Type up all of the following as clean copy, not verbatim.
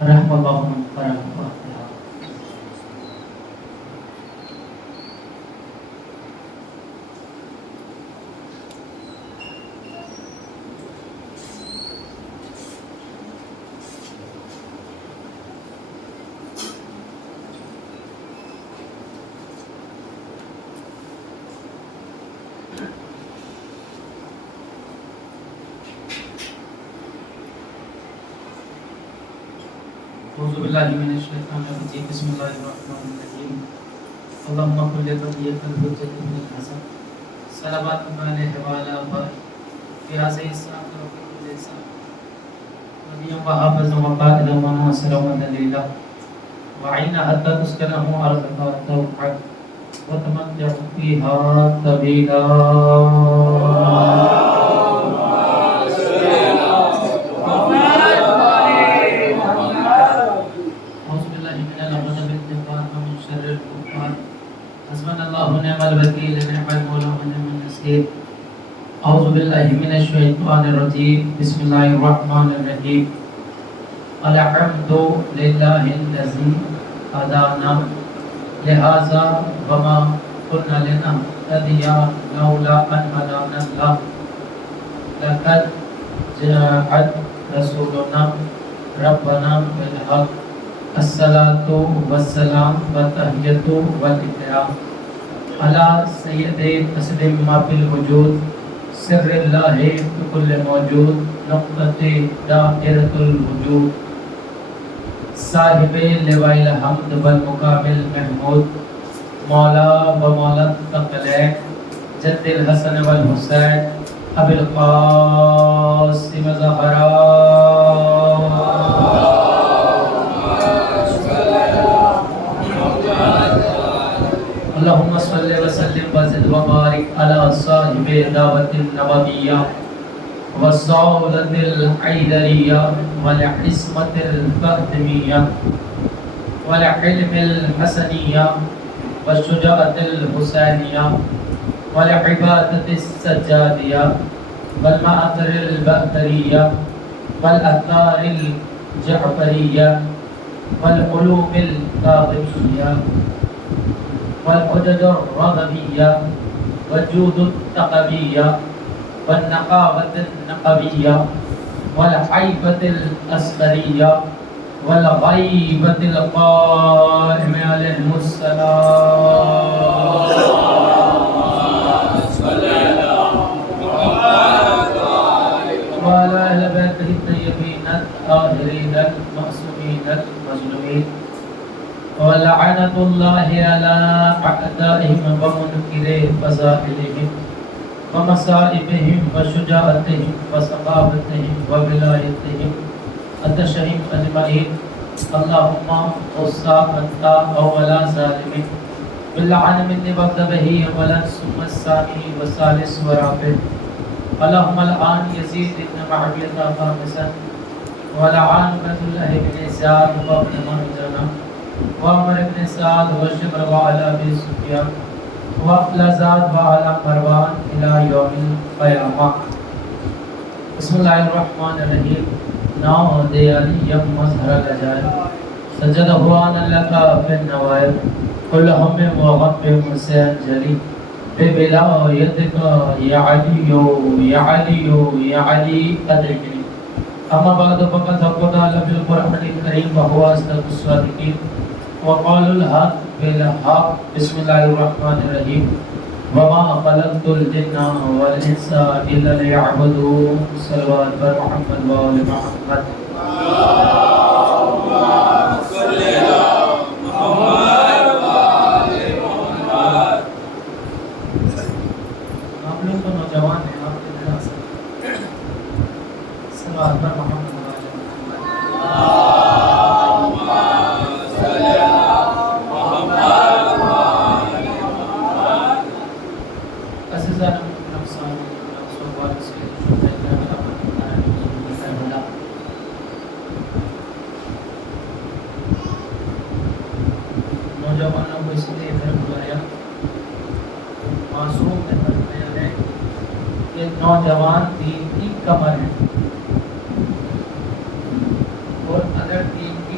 رحم اللہ من قرأ الفاتحہ. اعوذ باللہ من الشیطان الرجیم. بسم اللہ الرحمن الرحیم. اللہم کل بقیت الحجت ابن الحسن صلوات علیہ وعلی آبائہ فی هذه الساعة وفی كل ساعة نبیا وحافظا وقائدا وناصرا ودلیلا وعینا حتی تسکنہ ارضک طوعا وتمتع فیہا طویلا. اعوذ باللہ من الشیطان الرجیم. بسم اللہ الرحمن الرحیم. الحمد للہ الذی ہدانا لہذا وما كنا لنهتدی لولا ان هدانا اللہ لقد جاءت رسولنا ربنا بالحق الصلاة والسلام والتحیۃ والاکرام علی سید اسد ما فی الوجود سر اللہ بكل موجود نقطۃ دائرۃ الوجود صاحب لواء الحمد والمقام المحمود مولا و مولا الثقلین جد الحسن والحسین ابی القاسم زہرا. اللهم صل وسلم وزد وبارك على صاحب دعوة النبوية والصولة الحيدرية والعصمة الفاطمية والحلم الحسنية والشجاعة الحسينية والعبادة السجادية والمآثر البأثرية والآثار الجعفرية والعلوم الكاظمية والحجج الرضبية والجود التقوية والنقاوة النقوية والحيبة الأسفرية والغيبة القائم عليهم السلام. وعلى أهل بيته الطيبين الطاهرين المعصومين المظلومين ولعنة الله على أعدائهم ومنكر فضائلهم ومصائبهم وشجاعتهم وثقافتهم وولايتهم التشهيم أجمعين. اللهم خص أنت أول ظالم باللعن مني وغضبه أولا ثم الثاني والثالث ورابع. اللهم الآن يزيد بن معاوية خامسا ولعن عبد الله بن زياد وابن مرجانة وعمر بن سعد وشبر وعلى ابي سفيان وافلزاد وعلى مروان الى يوم القيامة. بسم اللہ الرحمن الرحیم. نام دے علی مظہر الجائے سجد ہوان لکا فی النوائب کل ہم وغم سے انجلی بے بلایتکا یا علی یا علی یا علی ادرکنی. اما بعد فقد حقنا لفی القرآن الکریم وهو اصدق الصادقین وقال الحق بالحق. بسم اللہ الرحمن الرحیم. وما خلقت الجن والانس الا ليعبدون. صلوات بر محمد و آل محمد. اللهم صل على محمد و آل محمد. آپ لوگ تو نوجوان ہیں, آپ کے دل سے صلوات بر محمد و آل محمد. نوجوانوں کو اس لیے ادھر بلایا, معصوم نے فرمایا ہے کہ نوجوان دین کی کمر ہے اور اگر دین کی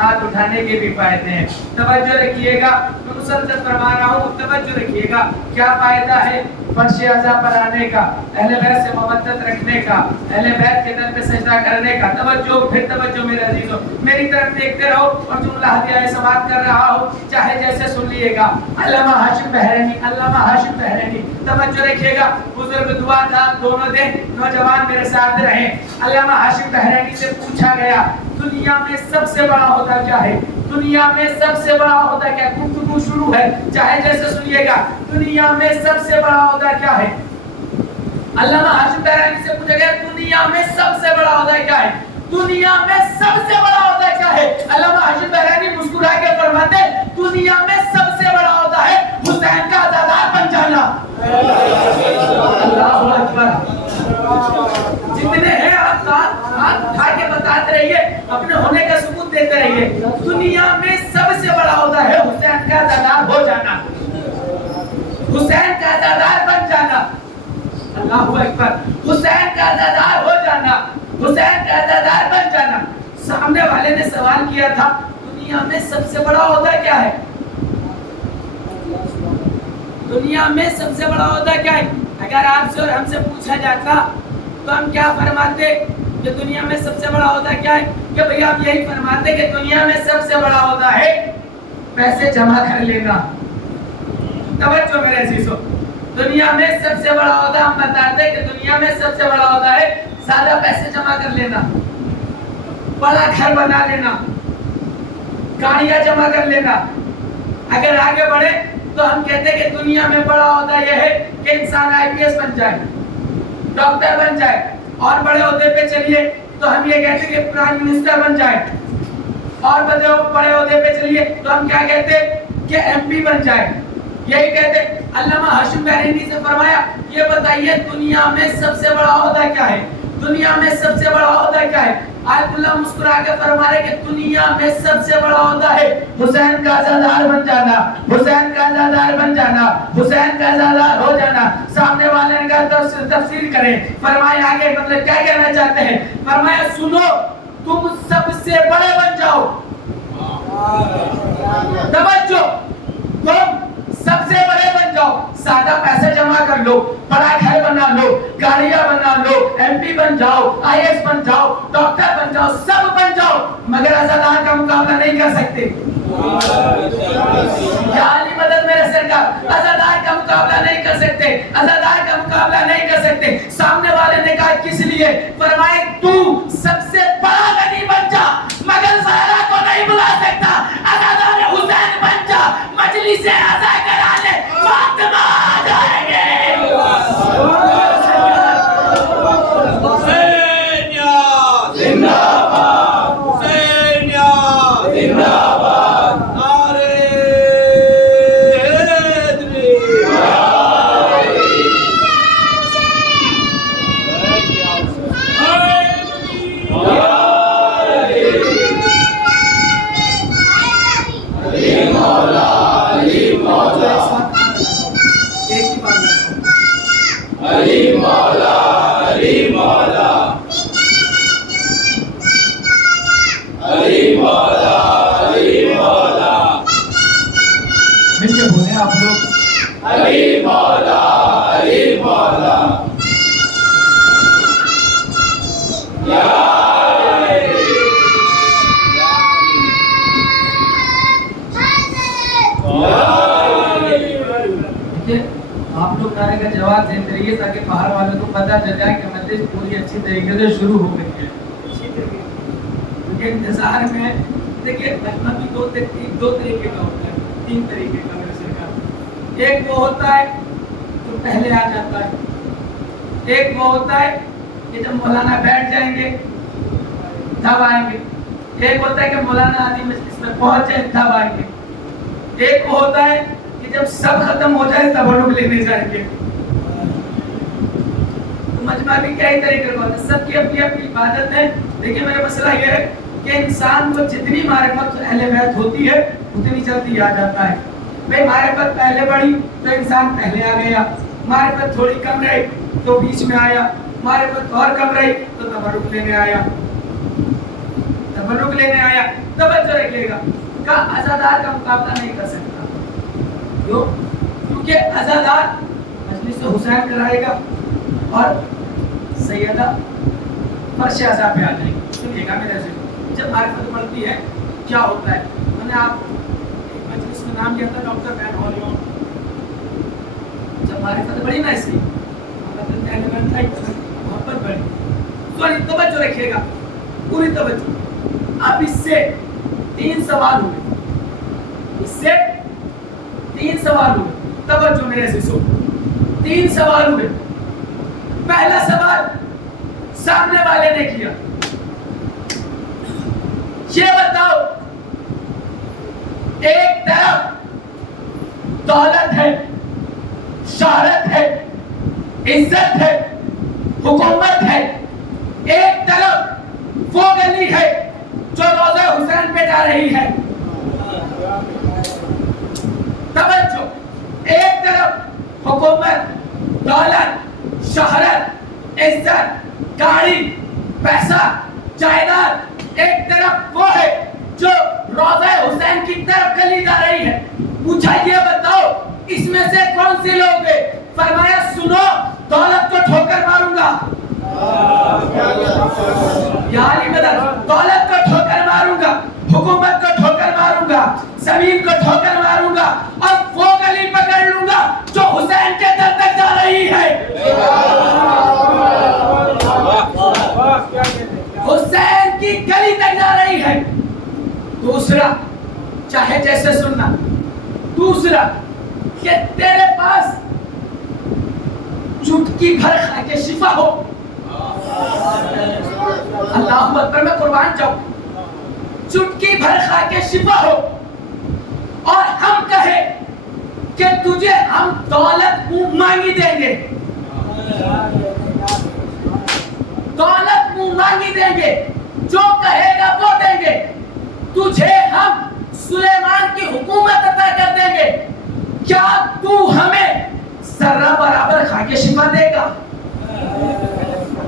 ہاتھ اٹھانے کے بھی فائدے ہیں. توجہ رکھیے گا, میں مسلسل فرما رہا ہوں, توجہ رکھیے گا. کیا فائدہ ہے فرش اعضاء پر آنے کا, اہل بیت سے محبت رکھنے کا, اہل بیت کے در پہ سجدہ کرنے کا. توجہ, پھر توجہ میرے عزیزوں, میری طرف دیکھتے رہو اور جملہ ہدیہ سماعت کر رہا ہوں, چاہے جیسے سن لیے گا. علامہ ہاشم بحرینی, علامہ ہاشم بحرینی, توجہ رکھیے گا. بزرگ دعا تھا دونوں دن, نوجوان میرے ساتھ رہیں. علامہ ہاشم بحرینی سے پوچھا گیا دنیا میں سب سے بڑا عہدہ کیا ہے, دنیا میں سب سے بڑا عہدہ کیا ہے. گفتگو شروع ہے, چاہے جیسے سنیے گا. دنیا میں سب سے بڑا عہدہ کیا ہے؟ علامہ ہاشم بحرینی سے پوچھا گیا دنیا میں سب سے بڑا عہدہ کیا ہے, دنیا میں سب سے بڑا عہدہ کیا ہے؟ علامہ ہاشم بحرینی مسکرا کے فرماتے دنیا میں سب سے بڑا عہدہ ہے حسین کا عزادار بن جانا. اللہ اکبر. جتنے ہیں آپ ہاتھ اٹھا کے بتاتے رہیے, اپنے ہونے کا ثبوت دیتے رہیے. دنیا میں سب سے بڑا عہدہ ہے حسین کا عزادار ہو جانا, حسین کا عزادار بن جانا. اللہ اکبر. حسین کا عزادار ہو جانا, حسین کا عزادار بن جانا. سامنے والے نے سوال کیا تھا دنیا میں سب سے بڑا عہدہ کیا ہے, دنیا میں سب سے بڑا عہدہ کیا ہے؟ اگر آپ سے اور ہم سے پوچھا جاتا تو ہم کیا فرماتے کہ دنیا میں سب سے بڑا عہدہ کیا ہے؟ کہ بھئی آپ یہی فرماتے کہ دنیا میں سب سے بڑا عہدہ ہے پیسے جمع کر لینا. توجہ میرے عزیزوں, دنیا میں سب سے بڑا عہدہ ہم بتاتے کہ دنیا میں سب سے بڑا عہدہ ہے زیادہ پیسے جمع کر لینا, بڑا گھر بنا لینا, گاڑیاں جمع کر لینا. اگر آگے بڑھے تو ہم کہتے ہیں کہ دنیا میں بڑا عہدہ یہ ہے کہ انسان IPS بن جائے, ڈاکٹر بن جائے, اور بڑے عہدے پہ چلیے تو ہم یہ کہتے ہیں کہ پرائم منسٹر بن جائے, اور بڑے عہدے پہ چلیے تو ہم کیا کہتے ہیں کہ MP بن جائے. یہی کہتے. علامہ ہاشم بحرینی سے فرمایا یہ بتائیے دنیا میں سب سے بڑا عہدہ کیا ہے, دنیا میں سب سے بڑا عہدہ کیا ہے؟ آیت اللہ مسکرا کے فرما رہے کہ دنیا میں سب سے بڑا عہدہ ہے حسین کا عزادار بن جانا, حسین کا عزادار بن جانا, حسین کا عزادار ہو جانا. سامنے والے نے کہا تفسیر کریں, فرمایا آگے مطلب کیا کہنا چاہتے ہیں؟ فرمایا سنو تم سب سے بڑے بن جاؤ. توجہ, تم سب سے بڑے بن جاؤ, سادہ پیسے جمع کر لو, بڑا گھر بنا لو, گاڑیاں بنا لو, MP بن جاؤ, IAS بن جاؤ, ڈاکٹر بن جاؤ, سب بن جاؤ, مگر عزادار کا مقابلہ نہیں کر سکتے. یا علی مدد میرے سرکار, عزادار کا مقابلہ نہیں کر سکتے, عزادار کا مقابلہ نہیں کر سکتے. سامنے والے نے کہا کس لیے؟ فرمائے تو سب سے بڑا غنی بن جا مگر زہرا کو نہیں بلا سکتا. عزادار حسین بن جا, مجلس عزا کرا لے, فاطمہ آ جائیں گے. آپ لوگ نعرے کا جواب دیتے رہیے تاکہ باہر والوں کو پتہ چل جائے کہ مجلس پوری اچھی طریقے سے شروع ہو گئی ہے. کیونکہ انتظار میں دیکھیے کلمہ بھی دو طریقے کا ہوتا ہے, 3 طریقے کا میرے سرکار. ایک وہ ہوتا ہے جو پہلے آ جاتا ہے, ایک وہ ہوتا ہے کہ جب مولانا بیٹھ جائیں گے تب آئیں گے, ایک ہوتا ہے کہ مولانا آدھی مجلس میں پہنچ جائے تب آئیں گے, ایک وہ ہوتا ہے کہ جب سب ختم ہو جائے تب رک لینے جائیں گے. تو مجمع بھی کئی طریقے کا ہوتا ہے, سب کی اپنی اپنی عبادت ہے. دیکھیں میرا مسئلہ یہ ہے کہ انسان کو جتنی معرفت اہل بیت ہوتی ہے اتنی جلدی آ جاتا ہے. بھئی معرفت پہلے بڑھی تو انسان پہلے آ گیا, معرفت تھوڑی کم رہی تو بیچ میں آیا, معرفت اور کم رہی تو تبرک لینے آیا. تبرک لینے آیا. توجہ رکھیے گا کہ عزادار کا مقابلہ نہیں کر سکتا. کیوں؟ کیونکہ عزادار مجلس حسین کرائے گا اور سیدہ فرش عزا پہ آ جائے گی. سنیے گا میرے سے جب معرفت بڑھتی ہے کیا ہوتا ہے. میں نے آپ ایک مجلس میں نام لیا تھا ڈاکٹر بین ہالیون. جب معرفت بڑھی نا اس کی محبت بڑھی. سوری توجہ رکھیے گا پوری توجہ. اب اس سے 3 سوال ہوئے. اس سے 3 سوال ہوئے. توجہ میرے سے سو 3 سوال ہوئے. پہلا سوال سامنے والے نے کیا یہ بتاؤ ایک طرف دولت ہے شہرت ہے عزت ہے حکومت ہے ایک طرف وہ گلی ہے جو روضہ حسین پہ جا رہی ہے. توجہ ایک طرف حکومت دولت شہرت عزت گاڑی پیسہ جائیداد ایک طرف وہ ہے جو روضہ حسین کی طرف گلی جا رہی ہے. پوچھا یہ بتاؤ اس میں سے کون سی لوگ ہیں؟ فرمایا سنو دولت کو ٹھوکر ماروں گا. یا علی مدد دولت کو ٹھوکر ماروں گا حکومت کو ٹھوکر ماروں گا زمین کو ٹھوکر ماروں گا اور وہ گلی پکڑ لوں گا جو حسین کے در تک جا رہی ہے. حسین کی گلی تک جا رہی ہے. دوسرا چاہے جیسے سننا. دوسرا کہ تیرے پاس چٹکی بھر کھا کے شفا ہو. اللہ اکبر میں قربان جاؤں. چٹکی بھر کھا کے شفا ہو اور ہم کہیں کہ تجھے ہم دولت منہ مانگی دیں گے. دولت منہ مانگی دیں گے جو کہے گا وہ دیں گے. تجھے ہم سلیمان کی حکومت عطا کر دیں گے. کیا تو ہمیں ذرہ برابر کھا کے شفا دے گا؟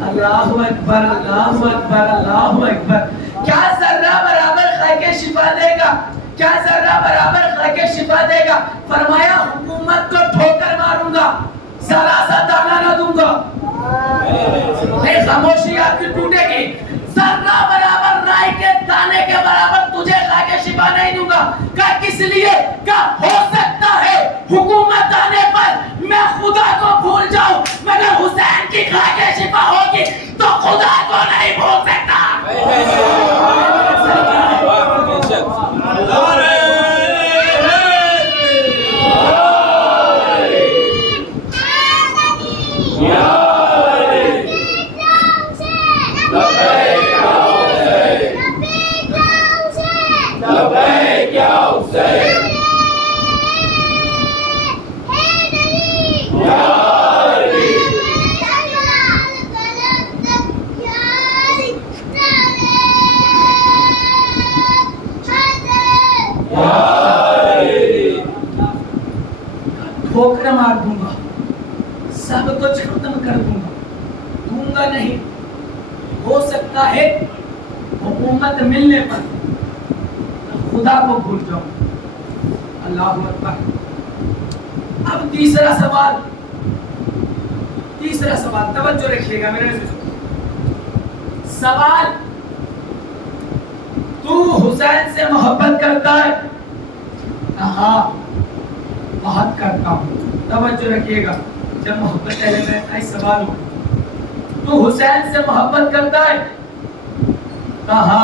اللہ اکبر اللہ اکبر اللہ اکبر. کیا ذرہ برابر کھا کے شفا دے گا؟ کیا ذرہ برابر کھا کے شفا دے گا؟ فرمایا حکومت کو ٹھوکر ماروں گا ذرا سا دانا نہ دوں گا. نہیں خاموشی آپ کی ٹوٹے گی. ذرہ برابر رائے کے دانے کے برابر تجھے کھا کے شفا نہیں دوں گا. کہ کس لیے کہ ہو سکتا ہے حکومت آنے پر میں خدا کو بھول جاؤں مگر حسین کی کھا کے شفا ہوگی تو خدا کو نہیں بھول سکتا. ٹھوکر مار دوں گا سب کچھ ختم کر دوں گا نہیں. ہو سکتا ہے حکومت ملنے پر خدا کو بھول جاؤں. اللہ اکبر. اب تیسرا سوال توجہ رکھیے گا میرے سوال. تو حسین سے محبت کرتا ہے؟ ہاں بہت کرتا ہوں. توجہ رکھیے گا جب محبت اہل بیت کا سوال ہو تو حسین سے محبت کرتا ہے؟ کہا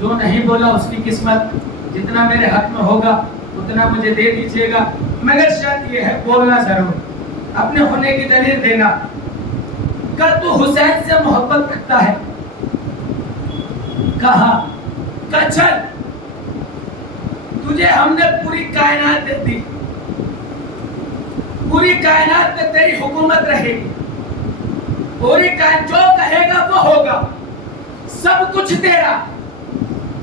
جو نہیں بولا اس کی قسمت. جتنا میرے حق میں ہوگا اتنا مجھے دے دیجیے گا مگر شرط یہ ہے بولنا ضرور اپنے ہونے کی دلیل دینا. کہ تو حسین سے محبت کرتا ہے؟ کہا کہ چل تجھے ہم نے پوری کائنات دے دی. پوری کائنات میں تیری حکومت رہے گی. پوری کائنات جو کہے گا وہ ہوگا. سب کچھ تیرا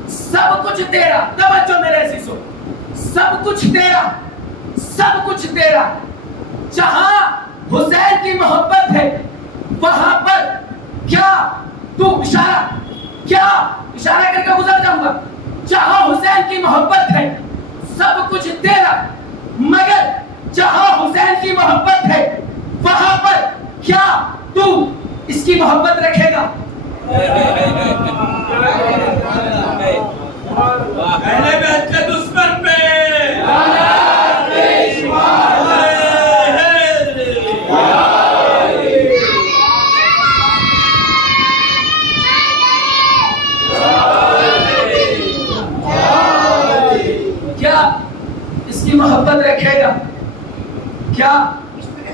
سب کچھ تیرا. توجہ میرے عزیزو سب کچھ تیرا سب کچھ تیرا. جہاں حسین کی محبت ہے وہاں پر کیا تو اشارہ کیا اشارہ کر کے گزر جاؤں گا. جہاں حسین کی محبت ہے سب کچھ تیرا, مگر جہاں حسین کی محبت ہے وہاں پر کیا تو اس کی محبت رکھے گا؟ پہلے بیٹھ کے دشمن پہ کیا اس کی محبت رکھے گا؟ کیا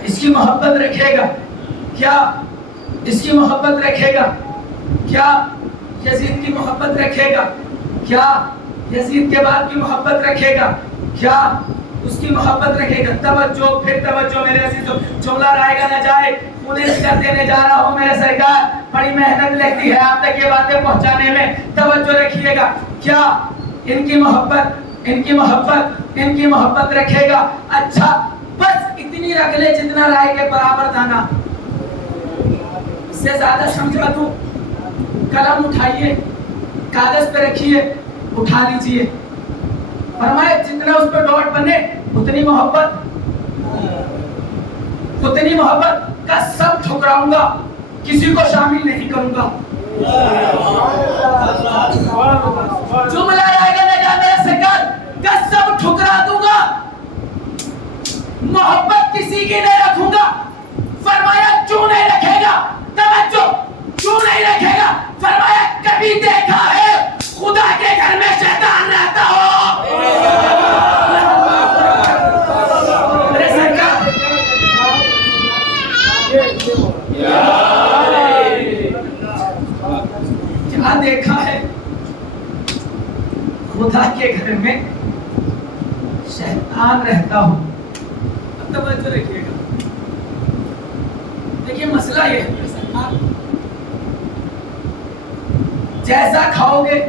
اس کی محبت رکھے گا؟ کیا اس کی محبت رکھے گا؟ کیا یزید کی محبت رکھے گا؟ کیا یزید کے بعد کی محبت رکھے گا؟ کیا اس کی محبت رکھے گا؟ توجہ, پھر توجہ میرے عزیزو, جملہ رائے گا نہ جائے, انہیں کر دینے جا رہا ہوں میرے سرکار. بڑی محنت لگتی ہے آپ تک یہ باتیں پہنچانے میں, توجہ رکھیے گا. کیا ان کی محبت رکھے گا؟ اچھا بس اتنی رکھ لے جتنا رائے کے برابر تھا نا, اس سے زیادہ سمجھا دوں. قلم اٹھائیے, کاغذ پہ رکھیے, اٹھا لیجئے. فرمایا جتنا اس پہ ڈاٹ بنے اتنی محبت کا سب ٹھکراؤں گا, کسی کو شامل نہیں کروں گا. جملہ رائے گا نہ جا میرے سرکار کا سب ٹھکرا دوں گا, محبت کسی کی نہیں رکھوں گا. فرمایا کیوں نہیں رکھے گا؟ توجہ, کیوں نہیں رکھے گا؟ فرمایا کبھی دیکھا ہے خدا کے گھر میں شیطان رہتا ہو؟ میرے سرکار کیا دیکھا ہے خدا کے گھر میں شیطان رہتا ہو؟ اب توجہ رکھیے گا. دیکھیے مسئلہ یہ ہے جیسا کھاؤ گے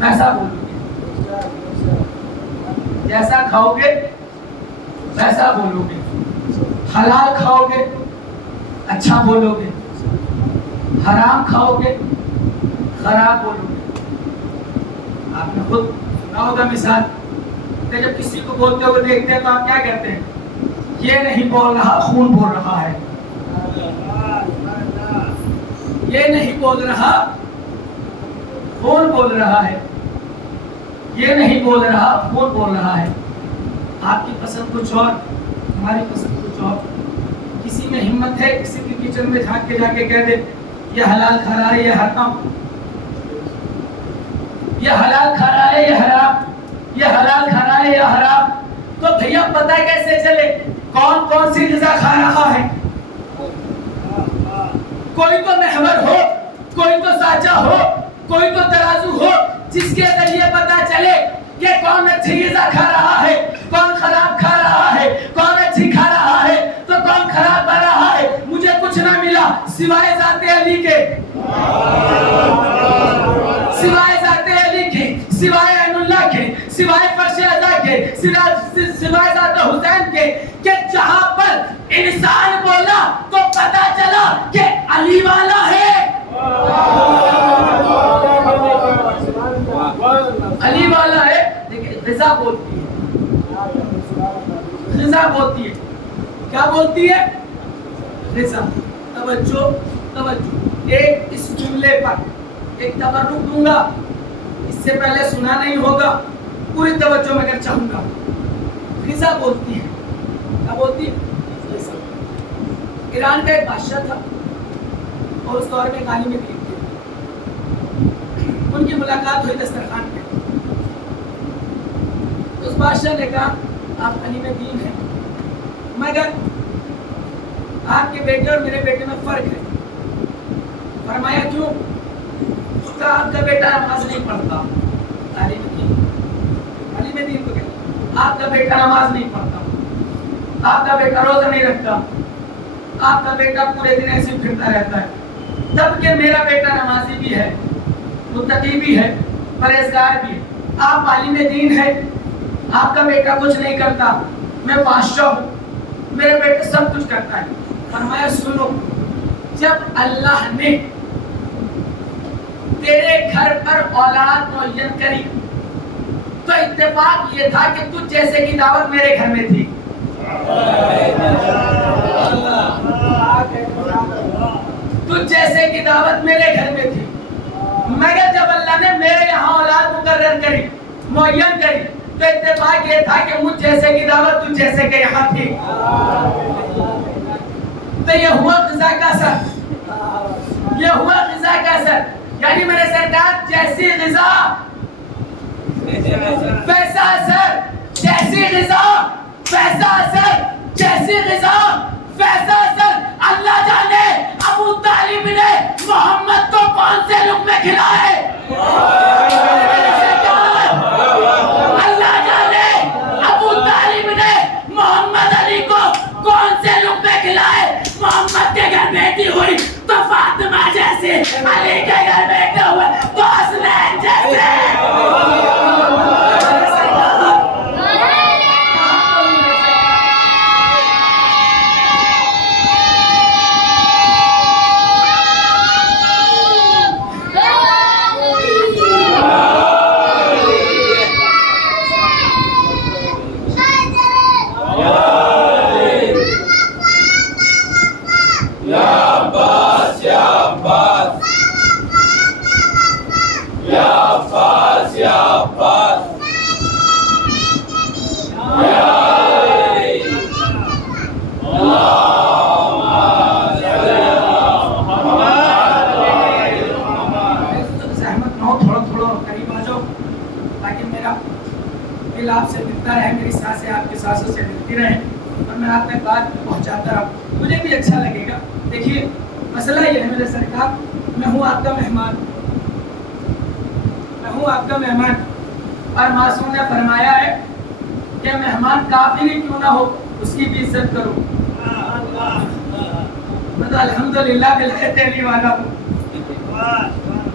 ویسا بولو گے, جیسا کھاؤ گے ویسا بولو گے. حلال کھاؤ گے اچھا بولو گے, حرام کھاؤ گے خراب بولو گے. آپ نے خود سنا ہوگا مثال کہ جب کسی کو بولتے ہوئے دیکھتے ہیں تو آپ کیا کہتے ہیں؟ یہ نہیں بول رہا, خون بول رہا ہے. یہ نہیں بول رہا, خون بول رہا ہے. یہ نہیں بول رہا, خون بول رہا ہے. آپ کی پسند کچھ اور, ہماری پسند کچھ اور. کسی میں ہمت ہے کسی کے کچن میں جھانک کے جا کے کہہ دے یہ حلال کھا رہا ہے یہ حرام, یہ حلال کھا رہا ہے یہ حرام, یہ حلال کھا رہا ہے یہ حرام, تو بھیا پتہ کیسے چلے کون کون سی غذا کھا رہا ہے؟ کوئی تو محور ہو, کوئی تو سانچہ ہو, کوئی تو ترازو ہو جس کے ذریعے پتہ چلے کہ کون اچھی غذا کھا رہا ہے, کون خراب کھا رہا ہے, کون اچھی کھا رہا ہے تو کون خراب کھا رہا ہے. مجھے کچھ نہ ملا سوائے ذات علی کے, سوائے ذات علی کے, سوائے عین اللہ کے, سوائے فرش اعضا کے, سوائے ذات حسین کے, کہ جہاں پر انسان بولا تو پتہ چلا کہ علی والا ہے, علی والا ہے. دیکھیں غذا بولتی ہے, غذا بولتی ہے, کیا بولتی ہے؟ غذا. توجہ توجہ, ایک اس جملے پر ایک تبرک دوں گا, اس سے پہلے سنا نہیں ہوگا, پوری توجہ میں اگر چاہوں گا. غذا بولتی ہے, کیا بولتی ہے؟ غذا. ایران کا ایک بادشاہ تھا اور اس دور میں ایک عالم دین تھے. ان کی ملاقات ہوئی دسترخوان پہ. اس بادشاہ نے کہا آپ عالم دین ہیں مگر آپ کے بیٹے اور میرے بیٹے میں فرق ہے. فرمایا کیوں؟ اس کا آپ کا بیٹا نماز نہیں پڑھتا. عالم دین کو کہتا آپ کا بیٹا نماز نہیں پڑھتا, آپ کا بیٹا روزہ نہیں رکھتا, آپ کا بیٹا پورے دن ایسے پھرتا رہتا ہے. تب کہ میرا بیٹا نمازی بھی ہے, متقی بھی ہے, پرہیزگار بھی ہے. آپ عالم دین ہیں, آپ کا بیٹا کچھ نہیں کرتا, میں بادشاہ ہوں, میرے بیٹے سب کچھ کرتا ہے. فرمایا سنو, جب اللہ نے تیرے گھر پر اولاد معین کری تو اتفاق یہ تھا کہ تجھ جیسے کی دعوت میرے گھر میں تھی. تجھ جیسے کی دعوت میرے گھر میں تھی، مگر جب اللہ نے میرے یہاں اولاد مقرر کری، معین کری، تو اتفاق یہ تھا کہ مجھ جیسے کی دعوت تجھ جیسے کے یہاں تھی. تو یہ ہوا غذا کا اثر، یہ ہوا غذا کا اثر. یعنی میرے سرکار جیسی غذا ویسا اثر، جیسی غذا ویسا اثر، جیسی غذا ویسا اثر. اللہ جانے ابو طالب نے محمد کو کون سے لقمے کھلائے. اللہ جانے ابو طالب نے محمد علی کو کون سے لقمے کھلائے. محمد کے گھر بیٹی ہوئی تو فاطمہ جیسے، علی کے گھر بیٹے ہوئے تو حسنین جیسے. آپ سے ملتا رہے، میری سانسیں آپ کی سانسوں سے ملتی رہیں اور میں آپ تک بات پہنچاتا رہوں، مجھے بھی اچھا لگے گا. دیکھیے مسئلہ یہ ہے میرے سرکار، میں ہوں آپ کا مہمان، میں ہوں آپ کا مہمان، اور معصوم نے فرمایا ہے کہ مہمان کافر ہی کیوں نہ ہو اس کی بھی عزت کرو. میں تو الحمدللہ بالخطیلی والا ہوں.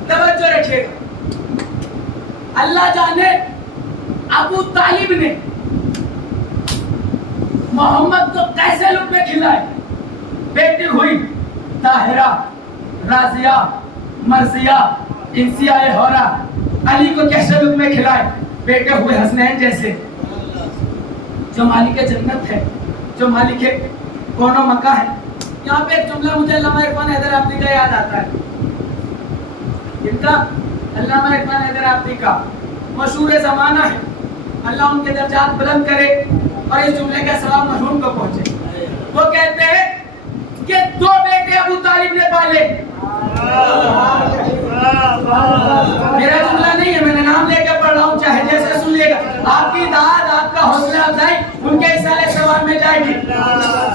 توجہ رکھیے گا. اللہ جانے ابو طالب نے محمد کو کیسے لقمے کھلائے. بیٹی ہوئی طاہرہ، راضیہ، مرضیہ، انسیہ ہورا، علی کو کیسے لقمے کھلائے. بیٹے ہوئے حسنین جیسے. جو مالک جنت ہے، جو مالک کون و مکہ ہے. یہاں پہ ایک جملہ مجھے علامہ عرفان حیدر آبادی کا یاد آتا ہے. ان کا علامہ عرفان حیدر آبادی کا مشہور زمانہ ہے، اللہ ان کے درجات بلند کرے اور اس جملے کا ثواب مرحوم کو پہنچے. وہ کہتے ہیں کہ 2 بیٹے ابو طالب نے پالے. میرا جملہ نہیں ہے، میں نے نام لے کے پڑھ رہا ہوں، چاہے جیسے سن لیے گا. آپ کی داد، آپ کا حوصلہ افزائی ان کے حصے ثواب میں جائے گی.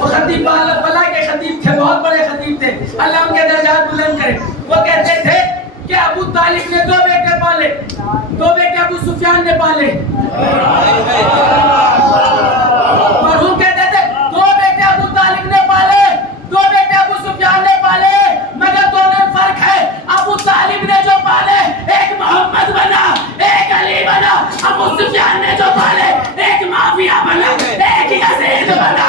وہ خطیب بلا کے خطیب تھے، بہت بڑے خطیب تھے، اللہ ان کے درجات بلند کرے. وہ کہتے تھے کہ ابو طالب نے 2 بیٹے پالے. 2 بیٹے ابو سفیان نے پالے. مرحوم کہتے تھے 2 بیٹے ابو طالب نے پالے، 2 بیٹے ابو سفیان نے پالے، مگر دونوں میں فرق ہے. ابو طالب نے جو پالے ایک محمد بنا، ایک علی بنا. ابو سفیان نے جو پالے ایک معاویہ بنا، ایک یزید بنا.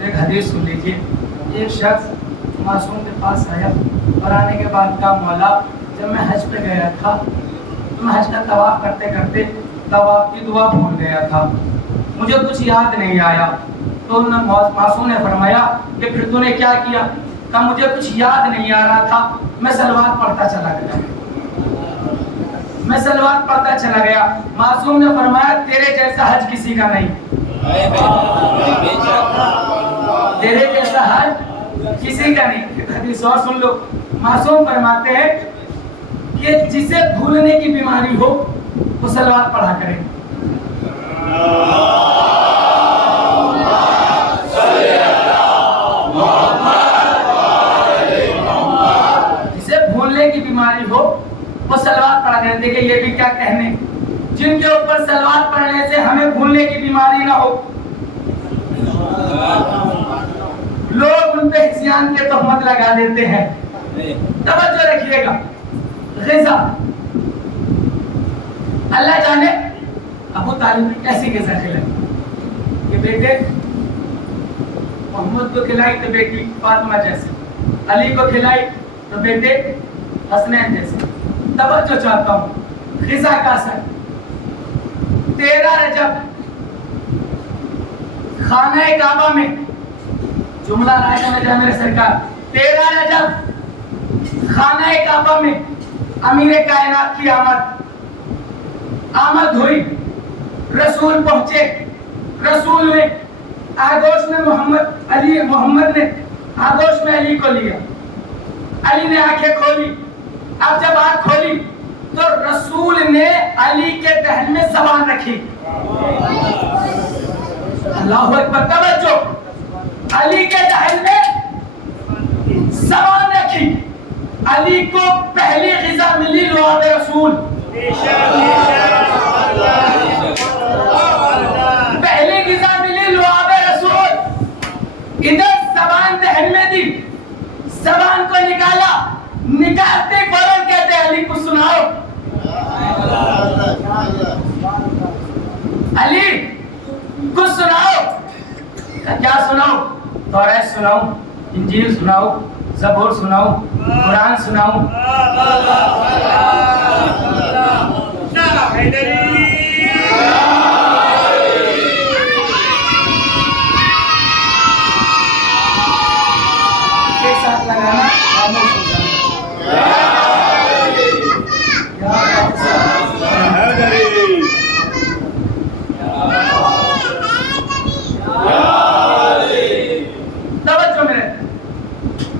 ایک حدیث سن لیجیے. ایک شخص معصوم کے پاس آیا اور آنے کے بعد کہا مولا جب میں حج پہ گیا تھا میں حج کا طواف کرتے کرتے طواف کی دعا بھول گیا تھا، مجھے کچھ یاد نہیں آیا. تو معصوم نے فرمایا کہ پھر تو نے کیا کیا؟ کہا مجھے کچھ یاد نہیں آ رہا تھا، میں صلوات پڑھتا چلا گیا. میں صلوات پڑھتا چلا گیا. معصوم نے فرمایا تیرے جیسا حج کسی کا نہیں. تیرے جیسا حج کسی کا نہیں. حدیث اور سن لو. معصوم فرماتے ہیں کہ جسے بھولنے کی بیماری ہو وہ صلوات پڑھا کرے. جسے بھولنے کی بیماری ہو وہ صلوات پڑھا کرے. دیکھیں یہ بھی کیا کہنے، جن کے اوپر صلوات پڑھنے سے ہمیں بھولنے کی بیماری نہ ہو. لوگ ان پہ عصیان کے تہمت لگا دیتے ہیں. توجہ رکھیے گا. غذا اللہ جانے ابو طالب نے کیسی غذا کھلائی کہ بیٹے محمد کو کھلائی تو بیٹی فاطمہ جیسی، علی کو کھلائی تو بیٹے حسنین جیسے. توجہ چاہتا ہوں غذا کا اثر. 13 رجب خانہ کعبہ میں جملہ رائے میں جائے میرے سرکار. 13 رجب خانہ کعبہ میں امیر کائنات کی آمد ہوئی. رسول پہنچے. رسول نے آگوش میں محمد نے آگوش میں علی کو لیا. علی نے آنکھیں کھولی. اب جب آنکھ کھولی تو رسول نے علی کے دہن میں زبان رکھی. اللہ اکبر. توجہ. علی کے دہن میں زبان رکھی. علی کو پہلی غذا ملی لعاب رسول. پہلی غذا ملی لعاب رسول. ادھر زبان دہن میں دی. زبان کو نکالا. نکالتے فوراً کہتے علی کو سناؤ. علی کو سناؤ. کیا سناؤ؟ توریت سناؤ، انجیل سناؤ، زبور سناؤ، قرآن سناؤ. ایک ساتھ لگانا.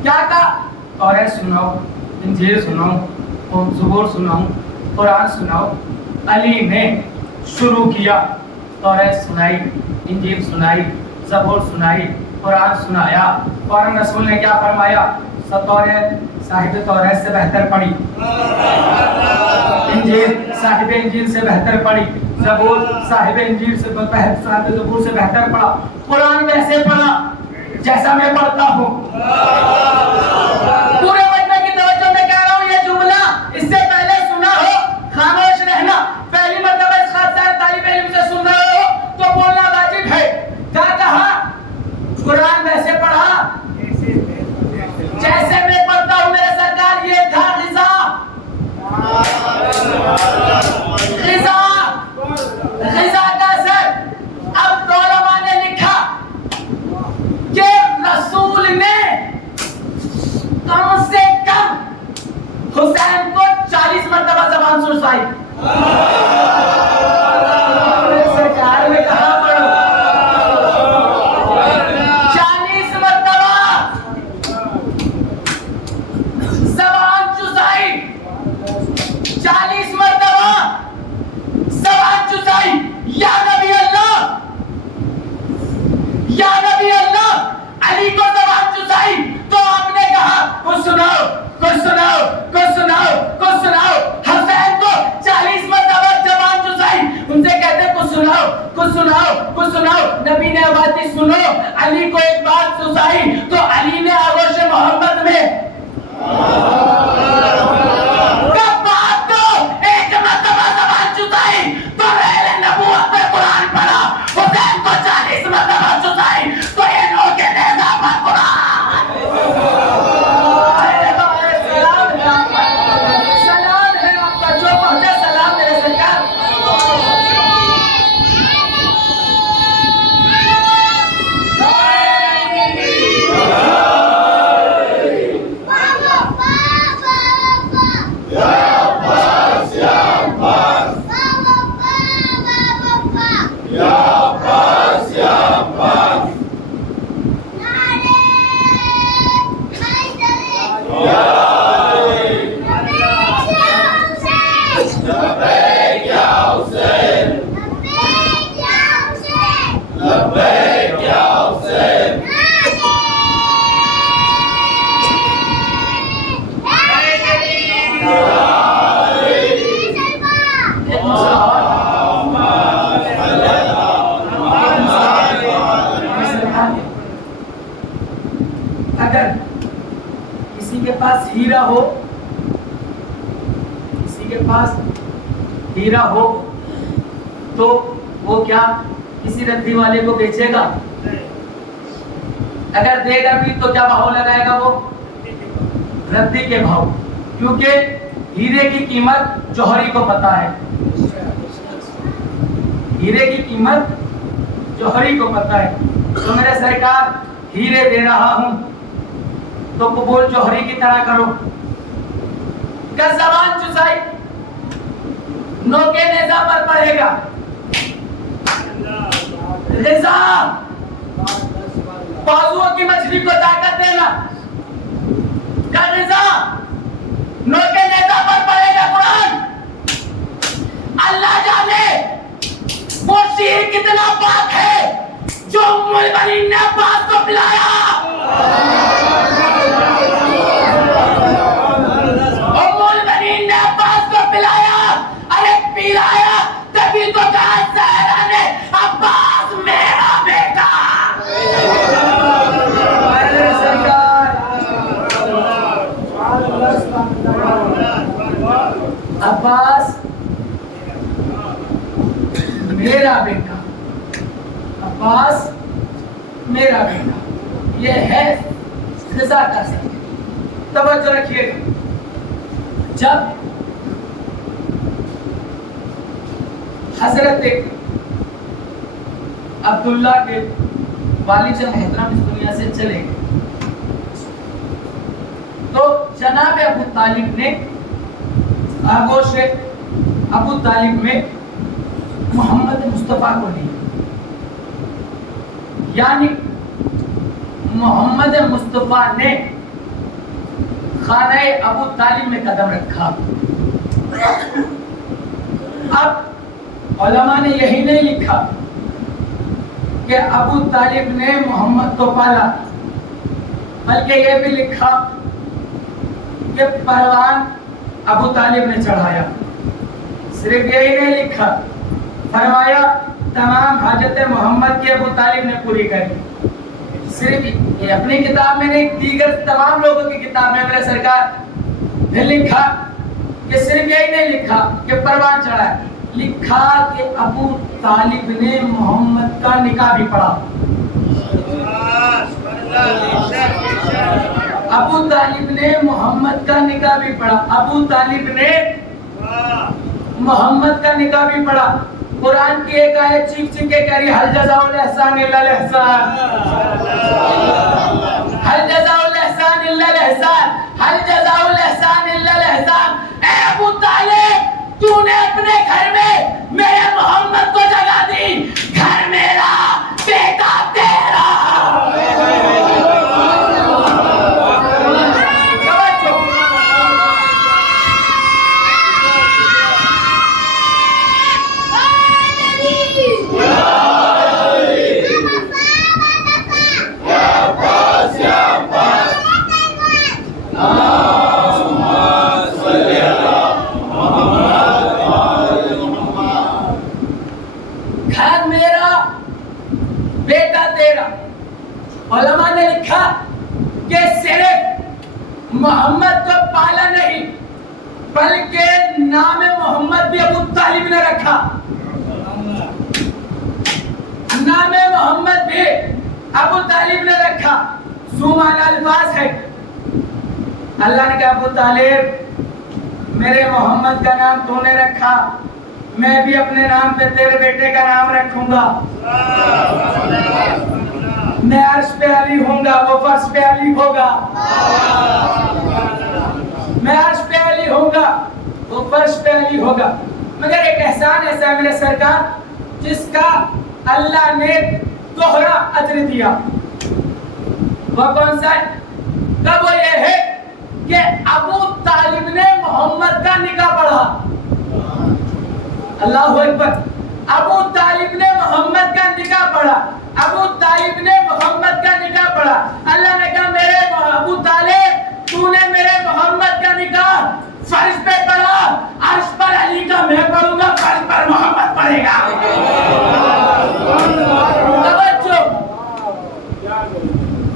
کیا کہا؟ توریت سناؤ، انجیل سناؤ، زبور سناؤ، قرآن سناؤ. علی نے شروع کیا. توریت سنائی، انجیل سنائی، زبور سنائی، قرآن سنایا. فوراً رسول نے کیا فرمایا؟ توریت صاحب توریت سے بہتر پڑھی، انجیل صاحب انجیل سے بہتر پڑھی، زبور صاحب انجیل سے صاحب زبور سے بہتر پڑھا. قرآن ویسے پڑھا جیسا میں پڑھتا ہوں. پورے مجمع کی توجہ میں کہہ رہا ہوں یہ جملہ اس سے پہلے سنا ہو خاموش رہنا. پہلی مرتبہ اس خاص طالب علم سے سن رہے ہو تو بولنا واجب ہے. کیا کہا؟ قرآن ویسے پڑھا جیسے میں پڑھتا ہوں میرے سرکار. یہ تھا غذا. غذا کا اثر. اب علماء نے لکھا کہ رسول نے کم سے کم حسین کو 40 مرتبہ زبان سرسائی. سرکار نے کہا پڑھو 40 مرتبہ زبان چسائی. 40 مرتبہ اگر کسی کے پاس ہیرا ہو، کسی کے پاس ہیرا ہو تو وہ کیا کسی ردی والے کو بیچے گا؟ اگر دے گا بھی تو کیا بھاؤ لگائے گا؟ وہ ردی کے بھاؤ، کیونکہ ہیرے کی قیمت جوہری کو پتا ہے، ہیرے کی قیمت جوہری کو پتا ہے۔ تو میرے سرکار ہیرے دے رہا ہوں تو قبول جوہری کی طرح کرو۔ کا زبان چسائی نوکے نیزہ پر پڑے گا، غذا بازوؤں کی مچھلی کو طاقت دینا کا غذا نوکے نیزہ پر پڑے گا۔ قرآن اللہ جانے وہ شیر کتنا پاک ہے جو ام المؤمنین نے عباس کو پلایا، ام المؤمنین نے عباس کو پلایا، ارے پلایا تبھی تو کہا زہرا نے عباس میرا بیٹا۔ عباس میرا بیٹا، عباس میرا بیٹا، یہ ہے غذا کا سبب۔ توجہ رکھیے گا، جب حضرت عبداللہ کے والد محترم اس دنیا سے چلے گئے تو جناب ابو طالب نے آغوش ابو طالب میں محمد مصطفیٰ کو لیا، یعنی محمد مصطفیٰ نے خانہ ابو طالب میں قدم رکھا۔ اب علماء نے یہی نہیں لکھا کہ ابو طالب نے محمد کو پالا، بلکہ یہ بھی لکھا کہ پروان ابو طالب نے چڑھایا۔ صرف یہی نہیں لکھا، فرمایا تمام حاجتیں محمد کی ابو طالب نے پوری کری۔ صرف یہ اپنی کتاب میں نہیں، دیگر تمام لوگوں کی کتاب میں میرے سرکار نے لکھا کہ صرف یہی نہیں لکھا کہ پروان چڑھایا، لکھا کہ ابو طالب نے محمد کا نکاح بھی پڑھا۔ ابو طالب نے محمد کا نکاح بھی پڑھا، ابو طالب نے محمد کا نکاح بھی پڑھا۔ قرآن کی ایک آیت چیخ چیخ کے کہہ رہی حل جزاء الاحسان الا الاحسان، حل جزاء الاحسان الا الاحسان، حل جزاء الاحسان الا الاحسان۔ اے ابو طالب، تو نے اپنے گھر میں میرے محمد کو جگہ دی، گھر میرا بیٹا تیرا۔ علماء نے لکھا کہ صرف محمد کو پالا نہیں بلکہ نام محمد بھی ابو طالب نے رکھا، نام محمد بھی ابو طالب نے رکھا۔ زومان الفاظ ہے، اللہ نے کہا ابو طالب میرے محمد کا نام تو نے رکھا، میں بھی اپنے نام پہ تیرے بیٹے کا نام رکھوں گا۔ میں عرش پہ علی ہوں گا، وہ فرش پہ علی ہوگا، میں عرش پہ علی ہوں گا، وہ فرش پہ علی ہوگا۔ مگر ایک احسان ایسا ہے میرے سرکار جس کا اللہ نے دوہرا اجر دیا، وہ کون سا ہے؟ تب وہ یہ ہے کہ ابو طالب نے محمد کا نکاح پڑھا۔ اللہ اکبر، ابو طالب نے محمد کا نکاح پڑھا، ابو طالب نے محمد کا نکاح پڑھا۔ اللہ نے کہا میرے ابو طالب تو نے میرے محمد کا نکاح فرش پہ پڑھا، عرش پر علی کا میں پڑھوں گا، فرش پر محمد پڑھے گا۔ توجہ،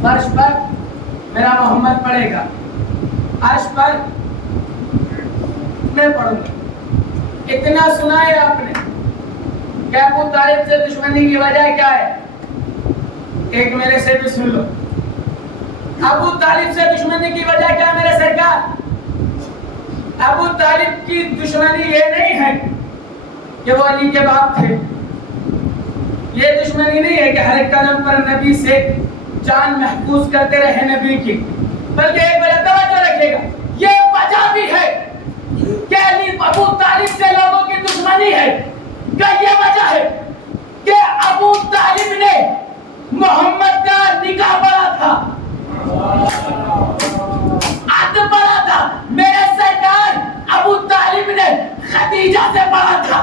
فرش پر میرا محمد پڑھے گا، عرش پر میں پڑھوں گا۔ اتنا سنا ہے آپ نے کہ ابو طالب سے دشمنی کی وجہ کیا ہے؟ ایک میرے سے بھی سن لو۔ ابو طالب سے دشمنی کی وجہ کیا ہے میرے سرکار؟ ابو طالب کی دشمنی یہ نہیں ہے کہ وہ علی کے باپ تھے، یہ دشمنی نہیں ہے کہ ہر قدم پر نبی سے جان محفوظ کرتے رہے نبی کی، بلکہ ایک وجہ توجہ رکھے گا، یہ وجہ بھی ہے کہ علی ابو طالب سے لوگوں کی دشمنی ہے کہ یہ وجہ ہے کہ ابو طالب نے محمد کا نکاح پڑھا تھا، عقد پڑھا تھا۔ میرے سرکار ابو طالب نے خدیجہ سے پڑھا تھا،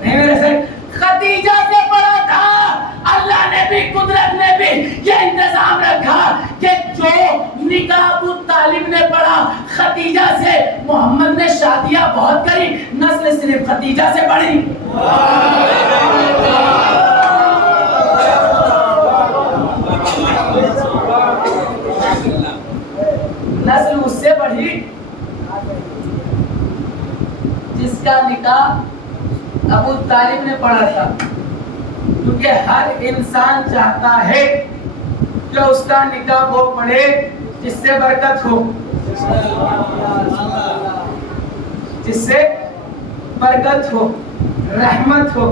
نہیں میرے سرکار خدیجہ سے پڑھا تھا۔ اللہ نے بھی قدرت نے بھی یہ انتظام رکھا کہ جو نکاح ابو طالب نے پڑھا خدیجہ سے، محمد نے شادیاں بہت کری، نسل صرف خدیجہ سے بڑھی۔ نسل اس سے بڑھی جس کا نکاح ابو طالب نے پڑھا تھا، کیونکہ ہر انسان چاہتا ہے کہ اس کا نکاح وہ پڑھے جس سے برکت ہو، جس سے برکت ہو، رحمت ہو۔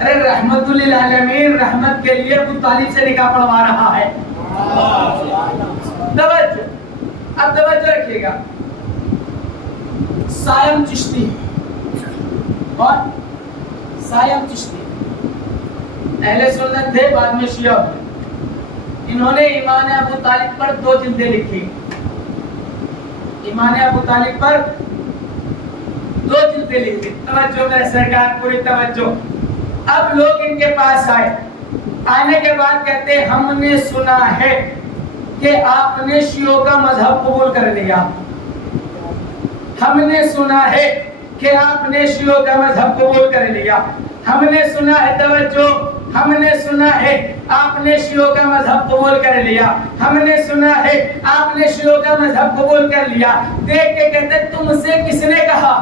ارے رحمت للعالمین رحمت کے لیے ابو طالب سے نکاح پڑھوا رہا ہے۔ توجہ، اب توجہ رکھیے گا۔ سائم چشتی اور سائم چشتی اہل سنت تھے، بعد میں شیعہ ہوئے۔ انہوں نے ایمان ابو طالب پر 2 جلدیں لکھی، ایمان ابو طالب پر 2 جلدیں لکھی۔ توجہ میرے سرکار، پوری توجہ۔ اب لوگ ان کے پاس آئے، آنے کے بعد کہتے ہم نے سنا ہے کہ آپ نے شیعوں کا مذہب قبول کر لیا، ہم نے سنا ہے کہ آپ نے شیعوں کا مذہب قبول کر لیا، ہم نے سنا ہے، توجہ، ہم نے سنا ہے آپ نے شیعوں کا مذہب قبول کر لیا، ہم نے سنا ہے آپ نے شیعوں کا مذہب قبول کر لیا۔ دیکھ کے کہتے تم سے کس نے کہا؟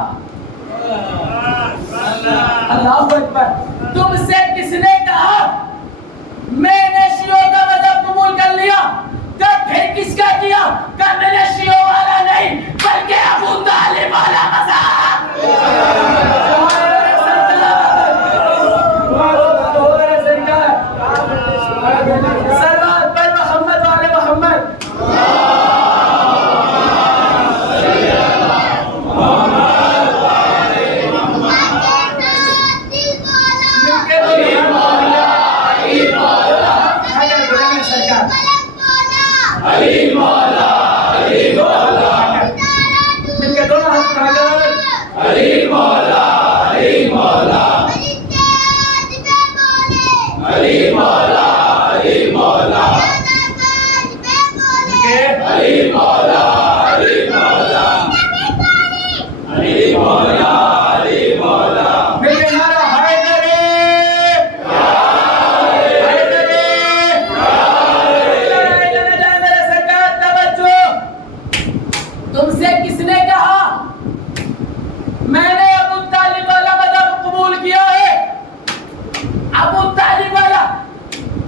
اللہ اکبر، تم سے کس نے کہا میں نے شیعوں کا مذہب قبول کر لیا؟ کہ پھر کس کا کیا؟ کہ میں نے شیعوں والا نہیں بلکہ ابو طالب والا مذہب۔ سلوات پر محمد والے محمد۔ تم سے کس نے کہا میں نے ابو طالب والا مذہب قبول کیا ہے؟ ابو طالب والا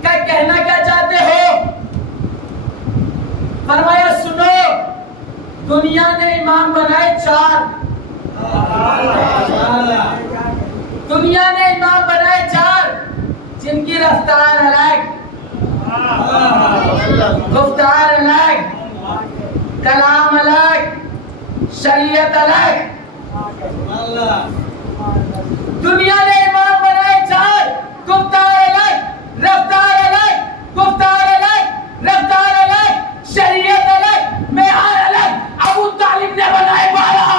کا کہنا کیا چاہتے ہو؟ فرمایا سنو، دنیا نے امام بنائے 4، دنیا نے امام بنائے 4 جن کی رفتار الگ، گفتار الگ، کلام الگ، شریعت الگ۔ دنیا نے امام بنائے 4، گفتار الگ، رفتار الگ، گفتار الگ، رفتار الگ، شریعت الگ، معیار الگ۔ ابو طالب نے بنائے 12،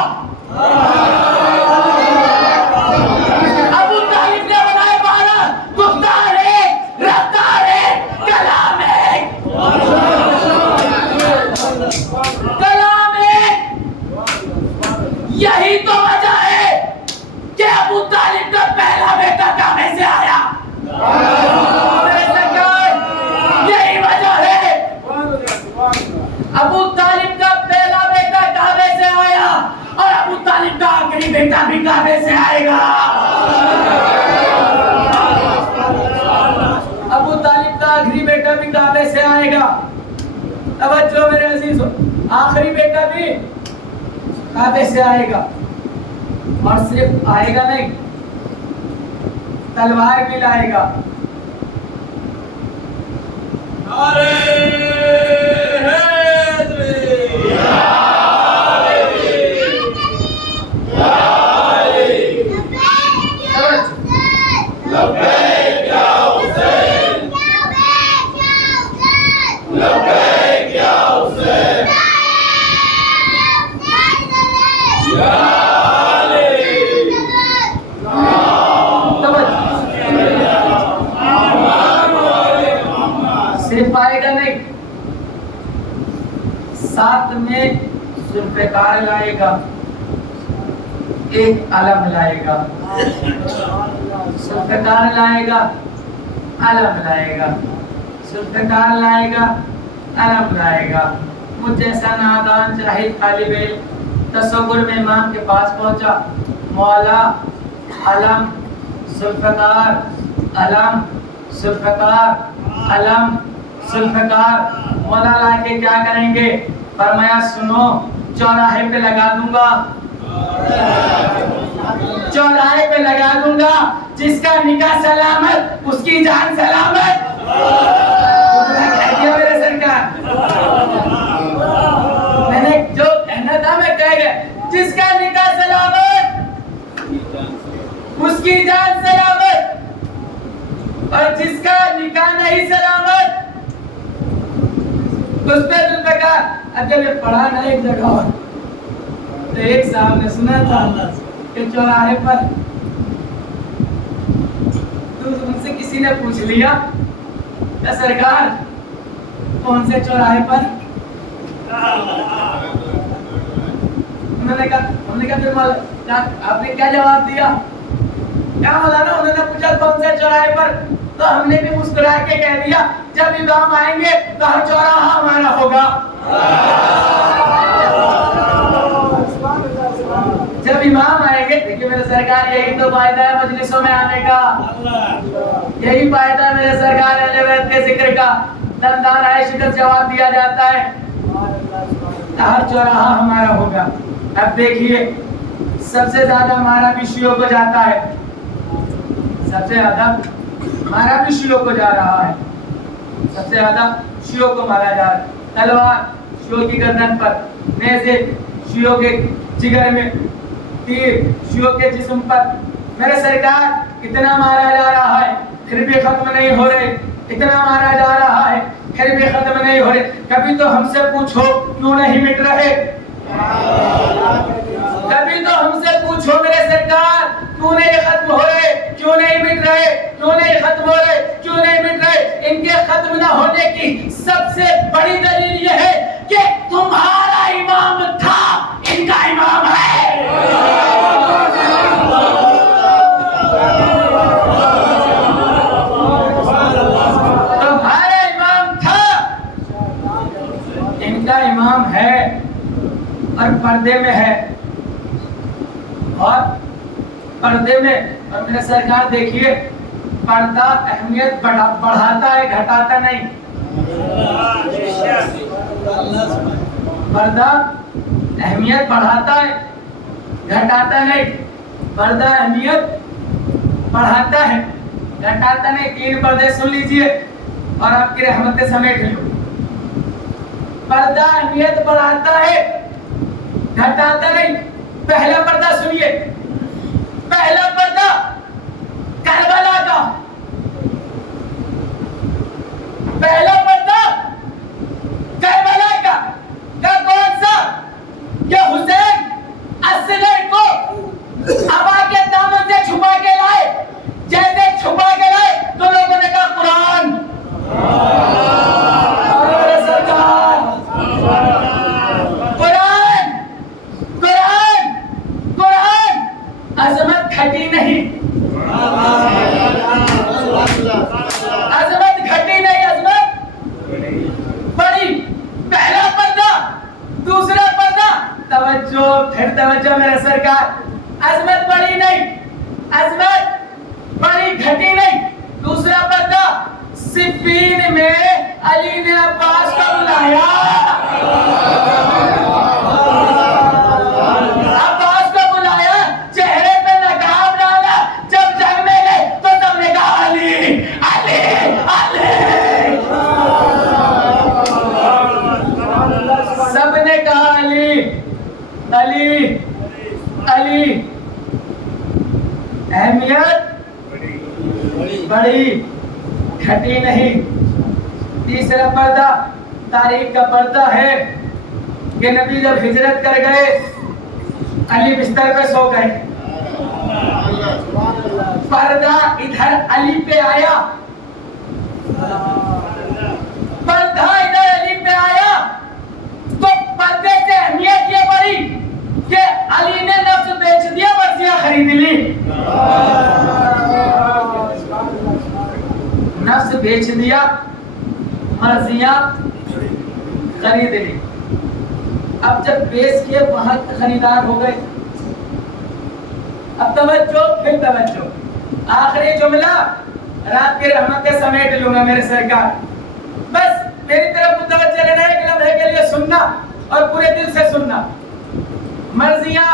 ابو طالب نے بنائے 12، گفتار ایک، رفتار ایک، کلام ایک، کلام ایک۔ یہی تو وجہ ہے کہ ابو طالب کا پہلا بیٹا کہاں سے آیا؟ کعبے سے آئے گا. ابو طالب کا آخری بیٹا بھی کعبے سے آئے گا. توجہ میرے عزیزو, آخری بیٹا بھی کعبے سے آئے گا. اور صرف آئے گا نہیں, تلوار بھی لائے گا. صرف آئے گا نہیں, ساتھ میں ذوالفقار لائے گا, ایک علم لائے گا. ذوالفقار لائے گا, علم لائے گا. ذوالفقار لائے گا, علم لائے گا. مجھ جیسا نادان جاہل طالب علم تصور میں امام کے پاس پہنچا, مولا علم ذوالفقار, علم ذوالفقار, علم ذوالفقار. مولا لا کے کیا کریں گے؟ فرمایا سنو, چوراہے پہ لگا دوں گا, چوراہے پہ لگا دوں گا. جس کا نکاح سلامت اس کی جان سلامت. کہہ دیا میرے سرکار, میں نے جو کہنا تھا میں کہہ گیا. جس کا نکاح سلامت اس کی جان سلامت, اور جس کا نکاح نہیں سلامت اس پہ ذوالفقار. اب جب یہ پڑھا نا ایک جگہ اور, تو ایک صاحب نے سنا تھا کہ چوراہے پر, تو ان سے کسی نے پوچھ لیا کہ سرکار کون سے چوراہے پر؟ انہوں نے کہا پھر آپ نے کیا جواب دیا؟ کیا مولانا, انہوں نے پوچھا کون سے چوراہے پر, تو ہم نے بھی مسکرا کے کہہ دیا جب امام آئیں گے تو ہر چوراہا ہمارا ہوگا. جب امام آئیں گے, دیکھیے میرے سرکار یہی تو فائدہ ہے مجلسوں میں آنے کا, یہی فائدہ ہے میرے سرکار اہل بیت کے ذکر کا. دندان آئے شدت جواب دیا جاتا ہے, ہر چوراہا ہمارا ہوگا. اب دیکھیے سب سے زیادہ مارا بھی شیعوں کو جاتا ہے, سب سے زیادہ مارا بھی شیعوں کو جا رہا ہے, سب سے زیادہ شیعوں کو مارا جا رہا ہے. تلوار شیعوں کی گردن پر, نیزے شیعوں کے جگر میں, تیر شیعوں کے جسم پر. میرے سرکار اتنا مارا جا رہا ہے پھر بھی ختم نہیں ہو رہے, اتنا مارا جا رہا ہے پھر بھی ختم نہیں ہو رہے. کبھی تو ہم سے پوچھو کیوں نہیں مٹ رہے, کبھی تو ہم سے پوچھو میرے سرکار کیوں نہیں ختم ہو رہے, کیوں نہیں مٹ رہے, کیوں نہیں ختم ہو رہے, کیوں نہیں مٹ رہے. ان کے ختم نہ ہونے کی سب سے بڑی دلیل یہ ہے کہ تمہارا امام تھا, ان کا امام ہے. تمہارا امام تھا, ان کا امام ہے, اور پردے میں ہے, اور پردے میں. اور میرے سرکار دیکھیے پردہ اہمیت بڑھاتا ہے, گھٹاتا نہیں. پردہ اہمیت بڑھاتا ہے, گھٹاتا نہیں. پردہ اہمیت بڑھاتا ہے, گھٹاتا نہیں. 3 پردے سن لیجئے اور آپ کی رحمتیں سمیٹ لو. پردہ اہمیت بڑھاتا ہے, گھٹاتا نہیں. پہلا پردہ سنیے, پہلا پردہ کربلا کا, پہلا پردہ کربلا کا کون سا؟ کہ حسین اصغر کو ابا کے دامن سے چھپا کے لائے. جیسے چھپا کے لائے تو لوگوں نے کہا قرآن, عظمت گھٹی نہیں, عظمت گھٹی نہیں, عظمت بڑی. پہلا پردہ. دوسرا پردہ, توجہ, پھر توجہ میرے سرکار, عظمت بڑی نہیں، عظمت بڑی گھٹی نہیں. دوسرا پردہ صفین میں علی نے عباس کو بلایا، عباس کو بلایا، چہرے پہ نقاب ڈالا. جب جنگ میں گئے تو سب نے کہا علی علی علی، سب نے کہا علی علی علی. اہمیت بڑی گھٹی نہیں. تیسرا پردہ تاریخ کا پردہ ہے کہ نبی جب ہجرت کر گئے علی بستر پہ سو گئے. پردہ ادھر علی پہ آیا، پردہ ادھر علی پہ آیا تو پردے سے اہمیت یہ بڑی کہ علی نے نفس بیچ دیا، مرضیاں خرید لی. نفس بیچ دیا، مرضیاں خرید لی. اب جب بیچ کے وہاں خریدار ہو گئے، اب توجہ پھر توجہ. آخری جملہ رات کی رحمت سے سمیٹ لوں گا میرے سرکار. بس میری طرف متوجہ رہنا ہے، ایک لمحے کے لیے سننا اور پورے دل سے سننا. مرضیاں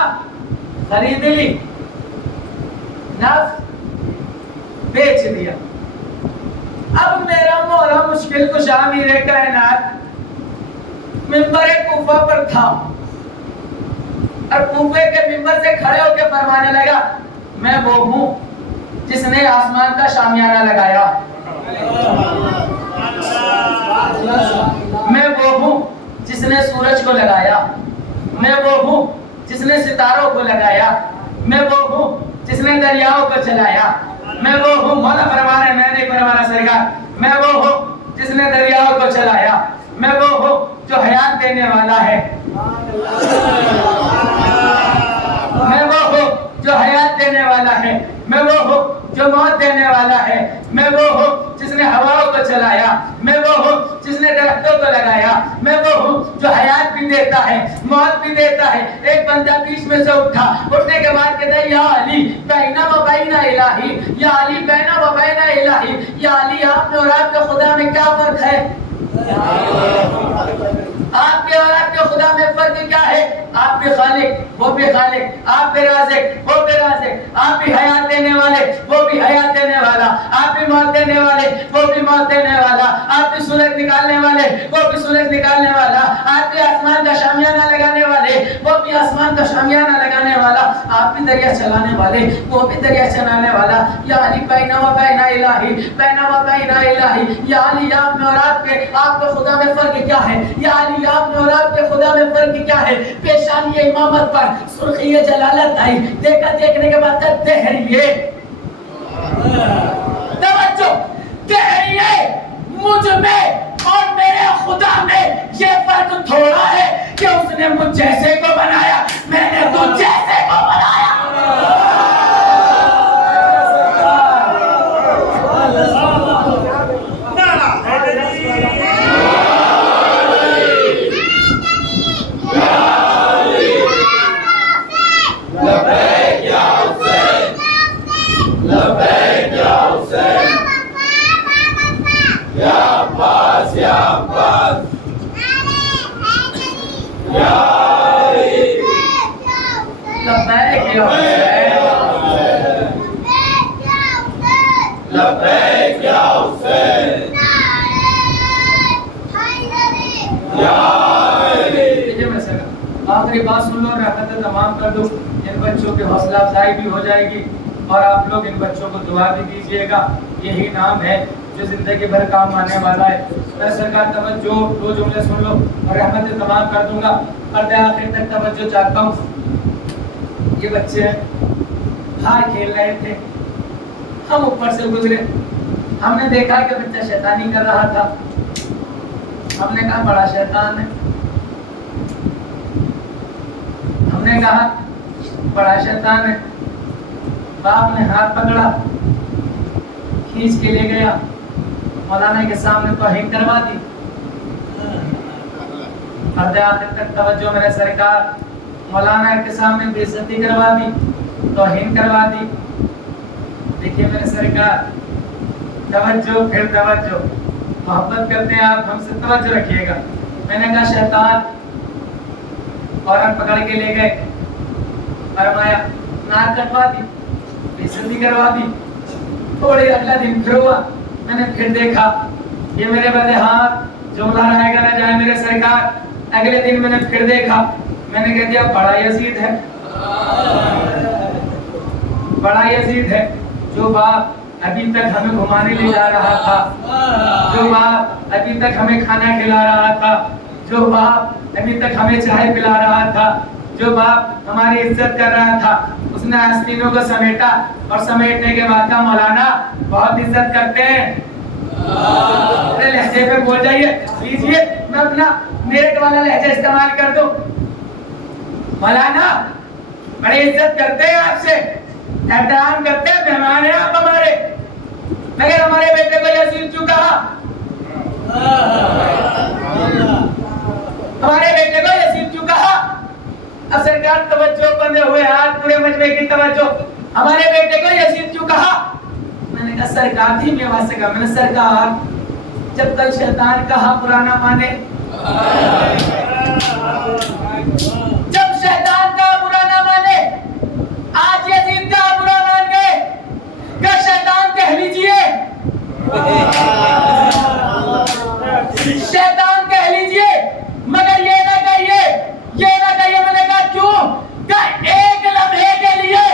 خرید لی، نفس بیچ دیا. اب میرا مولا مشکل کشا میرے کائنات منبر کوفہ پر تھا اور کوفے کے منبر سے کھڑے ہو کے فرمانے لگا میں وہ ہوں جس نے آسمان کا شامیانہ لگایا، میں وہ ہوں جس نے سورج کو لگایا، میں وہ ہوں جس نے ستاروں کو لگایا، میں وہ ہوں جس نے دریاؤں کو چلایا، میں وہ ہوں. مولا فرما رہے میں نہیں فرمانا سرکار، میں وہ ہوں جس نے دریاؤں کو چلایا، میں وہ ہوں جو حیات دینے والا ہے، میں وہ ہوں جو حیات دینے والا ہے، میں وہ ہوں جو موت دینے والا ہے، میں وہ ہوں جس نے ہواؤں کو چلایا، میں وہ ہوں جس نے درختوں کو لگایا، میں وہ ہوں جو حیات بھی دیتا ہے موت بھی دیتا ہے. ایک بندہ بیچ میں سے اٹھا، اٹھنے کے بعد کہتا ہے یا علی بینا و بینا الہی، یا علی بینا و بینا الہی، یا علی آپ میں اور آپ کے خدا میں کیا فرق ہے؟ آپ کے اور آپ کے خدا میں فرق کیا ہے؟ آپ بھی خالق وہ بھی خالق، آپ بھی رازق وہ بھی رازق، آپ بھی حیات دینے والے وہ بھی حیات دینے والا، آپ بھی موت دینے والے وہ بھی موت دینے والا، آپ بھی سورج نکالنے والے وہ بھی سورج نکالنے والا، آپ بھی آسمان کا شامیانہ لگانے والے وہ بھی آسمان کا شامیانہ لگانے والا، آپ بھی دریا چلانے والے وہ بھی دریا چلانے والا. یا علی بینا و بینا الہی، بینا و بینا الہی، یا علی آپ میں اور آپ کے خدا میں فرق کیا ہے؟ یا علی آپ میں اور آپ کے خدا میں فرق کیا ہے؟ پیشانی امامت پر سرخی جلالت آئی، دیکھا دیکھنے کے بعد تحریے توجہ، تحریے مجھ میں اور میرے خدا میں یہ فرق تھوڑا ہے کہ اس نے مجھ جیسے کو بنایا، میں نے تو جیسے کو بنایا. آخری بات سن لو، رحمت تمام کر دو. ان بچوں کی حوصلہ افزائی بھی ہو جائے گی اور آپ لوگ ان بچوں کو دعا بھی دیجیے گا. یہی نام ہے جو زندگی بھر کام آنے والا ہے. میں سرکار توجہ، دو جملے سن لو اور رحمت تمام کر دوں گا. پردے آخر تک توجہ چاہتا ہوں. یہ بچے باہر کھیل رہے تھے، ہم اوپر سے گزرے، ہم نے دیکھا کہ بچہ شیطانی کر رہا تھا. ہم نے کہا بڑا شیطان ہے، ہم نے کہا بڑا شیطان ہے. باپ نے ہاتھ پکڑا، کھینچ کے لے گیا، مولانا کے سامنے توہین کروا دی. پردے آخر تک توجہ میرے سرکار، مولانا کے سامنے بے عزتی کروا دی. توہین کروا دی. دیکھیے میرے سرکار توجہ پھر توجہ, محبت کرتے ہیں آپ, ہم سے توجہ رکھیے گا. میں نے کہا شیطان عورت پکڑ کے لے گئے, فرمایا ناک کٹوا دی, بےعزتی کروا دی. تھوڑی اگلا دن پھر ہوا, میں نے پھر دیکھا یہ میرے بدے ہاتھ جملہ رہے گا نہ جائے میرے سرکار. اگلے دن میں نے پھر دیکھا, میں نے کہہ دیا بڑا یزید ہے, بڑا یزید ہے. جو باپ ابھی تک ہمیں گھمانے لے جا رہا تھا, جو باپ ابھی تک ہمیں کھانا کھلا رہا تھا, جو باپ ابھی تک ہمیں چائے پلا رہا تھا, جو باپ ہماری عزت کر رہا تھا, اس نے آستینوں کو سمیٹا, اور سمیٹنے کے بعد کا مولانا بہت عزت کرتے ہیں. اپنے لہجے پہ بول جائیے, لیجیے میں اپنا میرٹ والا لہجہ استعمال کر دوں. مولانا بڑی عزت کرتے ہیں آپ سے, احترام کرتے ہیں, مہمان ہیں آپ ہمارے, مگر ہمارے بیٹے کو یزید کیوں کہا, ہمارے بیٹے کو یزید کیوں کہا. اب سرکار توجہ بندے ہوئے ہاتھ, پورے مجمع کی توجہ, ہمارے بیٹے کو یزید کیوں کہا. میں نے کہا سرکار تھی میں وہاں سے کہا, میں نے سرکار جب کل شیطان کہا پرانا مانے, جب شیطان کہا پرانا مانے, آج یزید کا برا مان گئے, کہ شیطان کہہ لیجئے, شیطان کہہ لیجئے, مگر یہ نہ کہیے, یہ نہ کہیے. میں نے کہا کیوں, کہ ایک لمحے کے لیے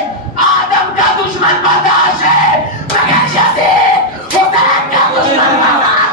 آدم کا دشمن برداشت ہے, مگر یزید حسین کا دشمن برداشت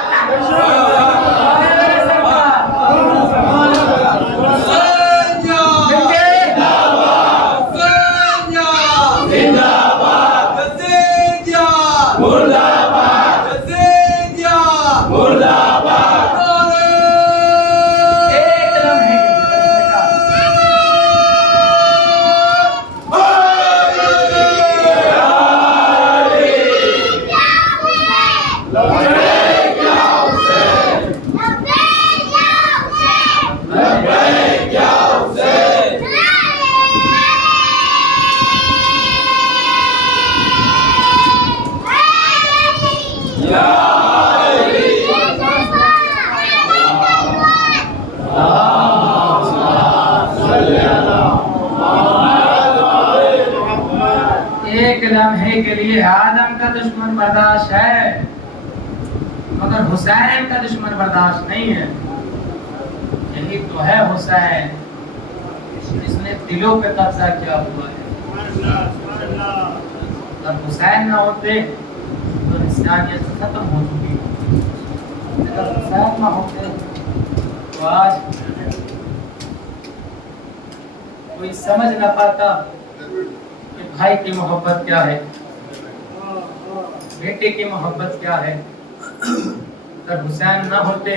لمحے کے لیے آدم کا دشمن برداشت ہے, مگر حسین کا دشمن برداشت نہیں ہے. یہی تو ہے حسین جس نے دلوں پہ قبضہ کیا ہوا ہے. اگر حسین نہ ہوتے تو انسانیت ختم ہو چکی, اگر حسین نہ ہوتے تو آج کوئی سمجھ نہ پاتا کہ بھائی کی محبت کیا ہے, بیٹے کی محبت کیا ہے. اگر حسین نہ ہوتے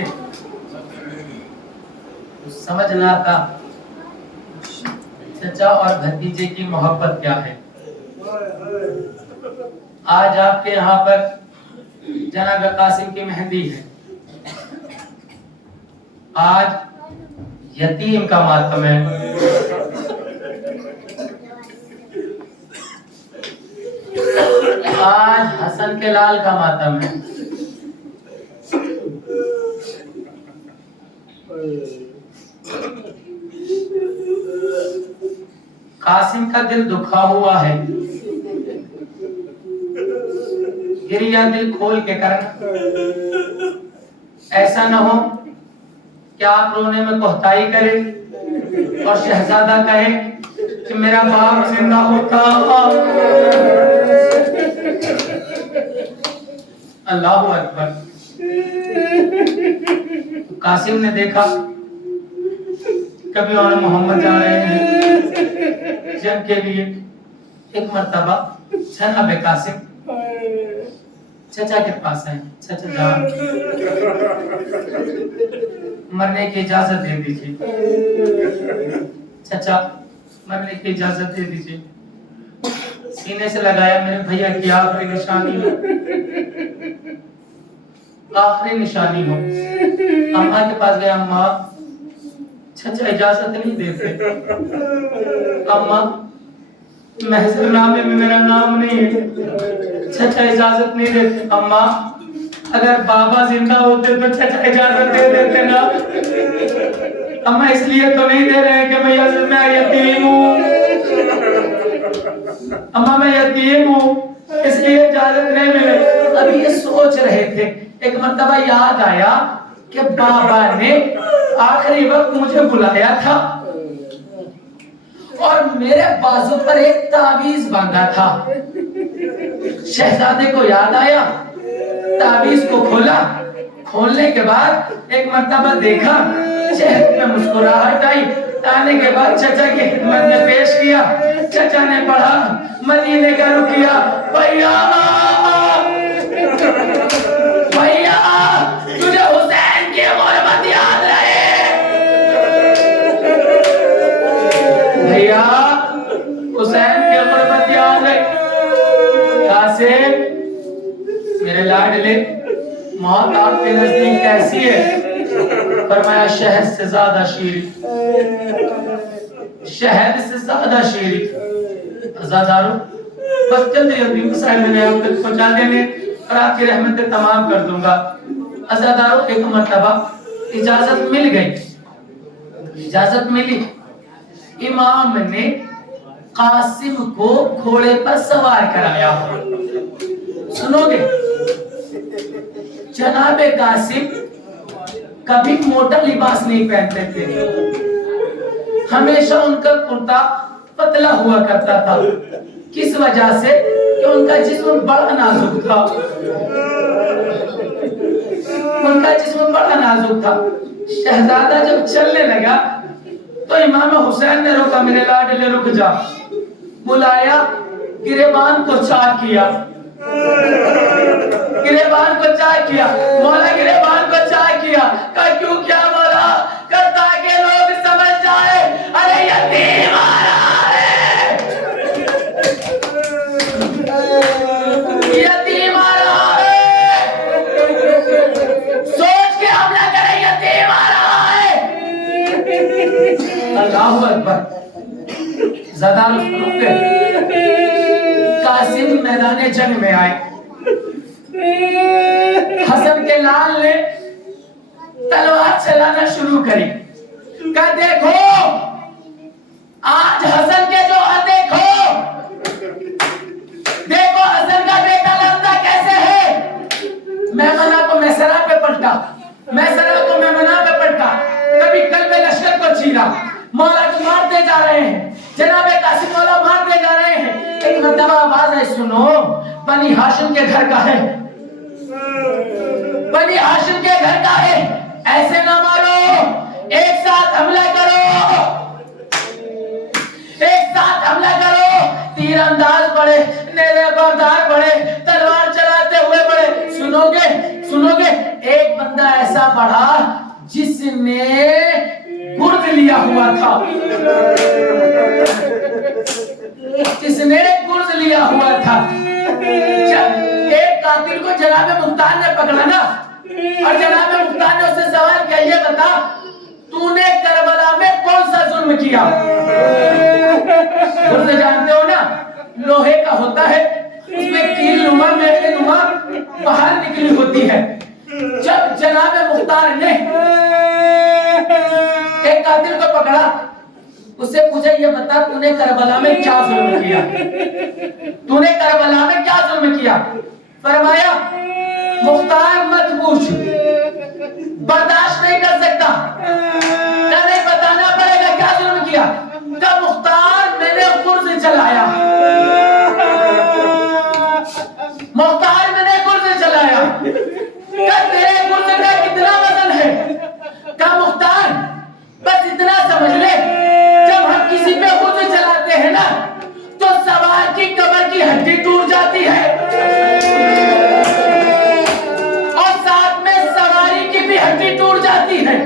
تو سمجھ نہ آتا چچا اور بھتیجے کی محبت کیا ہے. آج آپ کے یہاں پر جناب قاسم کی مہندی ہے, آج یتیم کا ماتم ہے, آج حسن کے لال کا ماتم ہے. قاسم کا دل دکھا ہوا ہے, گریا دل کھول کے کرنا, ایسا نہ ہو کہ آپ رونے میں کوہتائی کریں اور شہزادہ کہے کہ میرا باپ زندہ ہوتا. اللہ اکبر. قاسم نے دیکھا کبھی اور محمد جا رہے ہیں جنگ کے لیے. ایک مرتبہ جناب قاسم چچا کے پاس آئے, چچا جان مرنے کی اجازت دے دیجیے, چچا مرنے کی اجازت دے دیجیے. سینے سے لگایا, میرے بھیا کی آخری نشانی ہو, آخری نشانی ہو. اماں کے پاس گیا, اماں چچا اجازت نہیں دیتے, اماں محضر نامے میں میرا نام نہیں ہے. چچا اجازت نہیں دیتے. اماں اگر بابا زندہ ہوتے تو چچا اجازت دے دیتے نا. اماں اس لیے تو نہیں دے رہے کہ میں یتیم ہوں. اماں میں یتیم ہوں اس لیے اجازت نہیں ملے. ابھی یہ سوچ رہے تھے ایک مرتبہ یاد آیا کہ بابا نے آخری وقت مجھے بلایا تھا اور میرے بازو پر ایک تعویذ باندھا تھا. شہزادے کو یاد آیا, تعویذ کو کھولا. کھولنے کے بعد ایک مرتبہ دیکھا, چہرے میں مسکراہٹ آئی. آنے کے بعد چچا کی خدمت میں پیش کیا. چچا نے پڑھا مدینے کا رکیہ, بھیا بھیا تجھے حسین کی غربت یاد رہے. بھیا حسین کی غربت یاد رہے. قاسم میرے لاڈلے موت آپ کے نزدیک کیسی ہے؟ فرمایا شہد سے زیادہ شیریں, شہد سے زیادہ شیریں. عزادارو بس جلدی جلدی مسائل میں نے آپ تک پہنچا دینے اور آپ کی رحمتیں تمام کر دوں گا. عزادارو ایک مرتبہ اجازت مل گئی, اجازت ملی. امام نے قاسم کو گھوڑے پر سوار کرایا. سنو گے, جناب قاسم کبھی موٹا لباس نہیں پہنتے تھے. ہمیشہ ان کا کرتا پتلا ہوا کرتا تھا. کس وجہ سے؟ کہ ان کا جسم بڑا نازک تھا. ان کا جسم بڑا نازک تھا. شہزادہ جب چلنے لگا تو امام حسین نے روکا, میرے لاڈلے رک جا. بلایا, گریبان کو چاک کیا, گریبان کو چاک کیا. مولا گریبان کو چاک کیا. کہا کیوں کیا مولا؟ کہا تاکہ لوگ سمجھ جائے ارے یتیم آ رہا ہے, یتیم آ رہا ہے. سوچ کے حملہ کرے, یتیم آ رہا ہے. اللہ اکبر. زدان رک گئے. قاسم میدان جنگ میں آئے. حسن کے لال نے تلوار چلانا شروع کری. کہا دیکھو آج حسن کے جو دیکھو دیکھو حسن کا بیٹا لڑتا کیسے ہے. میمنہ کو میسرہ پہ پلٹا, میسرہ کو میمنہ پہ پلٹا. کبھی قلب لشکر کو چیرا. مولا کو مارتے جا رہے ہیں, جناب قاسم مولا مارتے جا رہے ہیں. ایک مرتبہ آواز ہے, سنو بنی ہاشم کے گھر کا ہے, بنی ہاشم کے گھر کا ہے, ایسے نہ مارو, ایک ساتھ حملہ کرو, ایک ساتھ حملہ کرو. تیر انداز بڑھے, نیزے بردار بڑھے, تلوار چلاتے ہوئے بڑھے. سنو گے ایک بندہ ایسا بڑھا جس نے گرد لیا ہوا تھا, جس نے گرد لیا ہوا تھا. جب ایک قاتل کو جناب مختار نے پکڑا نا, اور جناب مختار نے اس سے سوال کیا, یہ بتا تو نے کربلا میں کون سا ظلم کیا؟ گرد جانتے ہو نا, لوہے کا ہوتا ہے, اس میں کیل نما میخے نما باہر نکلی ہوتی ہے. جب جناب مختار نے ایک قاتل کو پکڑا, اس سے پوچھا یہ بتا تو نے کربلا میں کیا ظلم کیا, تو نے کربلا میں کیا ظلم کیا؟ فرمایا مختار مت پوچھ, برداشت نہیں کر سکتا, تمہیں بتانا پڑے گا کیا ظلم کیا. کہ مختار میں نے گرز چلایا, مختار میں نے گرز چلایا. کہ تیرے گرز کا کتنا وزن ہے؟ کہ مختار بس اتنا سمجھ لے, جب ہم کسی پہ گرز چلاتے ہیں نا تو سوار کی کمر کی ہڈی ٹوٹ جاتی ہے, اور ساتھ میں سواری کی بھی ہڈی ٹوٹ جاتی ہے.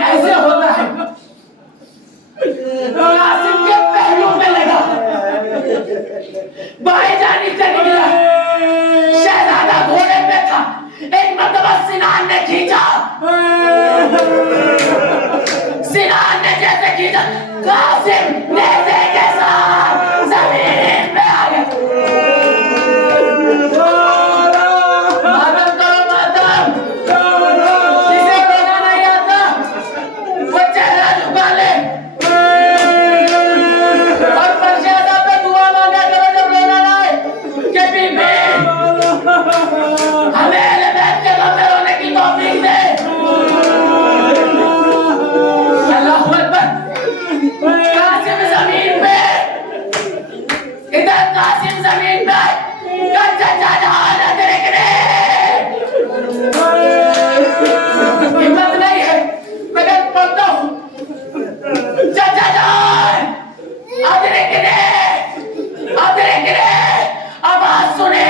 ایسے ہوتا ہے قاسم کے پہلو میں لگا بائیں جانب سے نکلا شہزادہ گھوڑے پہ تھا ایک مرتبہ سنان نے کھینچا سنان نے جیسے کھینچا قاسم نیزے کے ساتھ زمین پہ آ گیا ماتم کرو ماتم جسے رونا نہیں آتا وہ چہرہ جھکا لے اور فرشادہ پہ دعا مانگا کرو جب رونا نہ آئے کہ بی بی ہمیں اہل بیت کے غم میں رونے کی توفیق دے اللہ اکبر قاسم زمین پہ ادھر قاسم زمین پہ چچا جان ادرک نے ہمت نہیں ہے مگر پڑھتا ہوں چچا جان ادرک نے آواز سنے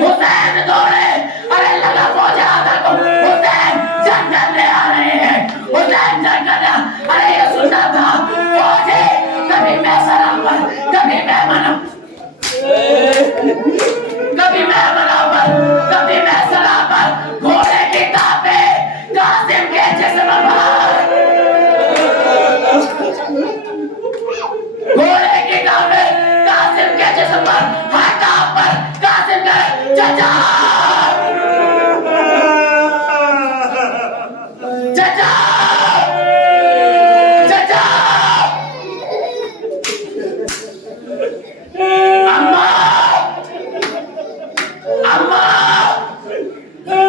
حسین دوڑے ارے لگا فوج آدھا کو حسین جنگ کرنے آ رہے ہیں حسین جنگ کرنے ارے یہ سننا تھا فوجی کبھی میں سلامت کبھی میں منم کبھی میں منور کبھی میں سلامت گھوڑے کی تابے قاسم کے جسم پر گھوڑے کی تابے قاسم کے جسم پر ہاتھا پر قاسم کا چچا چچا چچا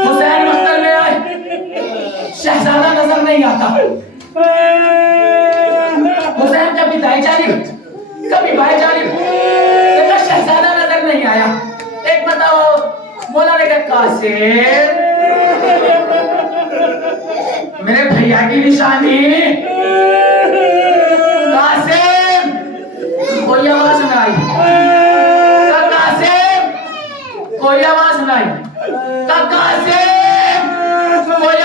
حسین مستر میں آئے شہزادہ نظر نہیں آتا حسین کبھی دائیں جانب کبھی بائیں جانب لیکن شہزادہ نظر نہیں آیا ایک بتاؤ مولا نے کہا قاسم میرے بھیا کی نشانی قاسم کوئی آواز نہ آئی قاسم کوئی آواز نہ آئی قاسم کوئی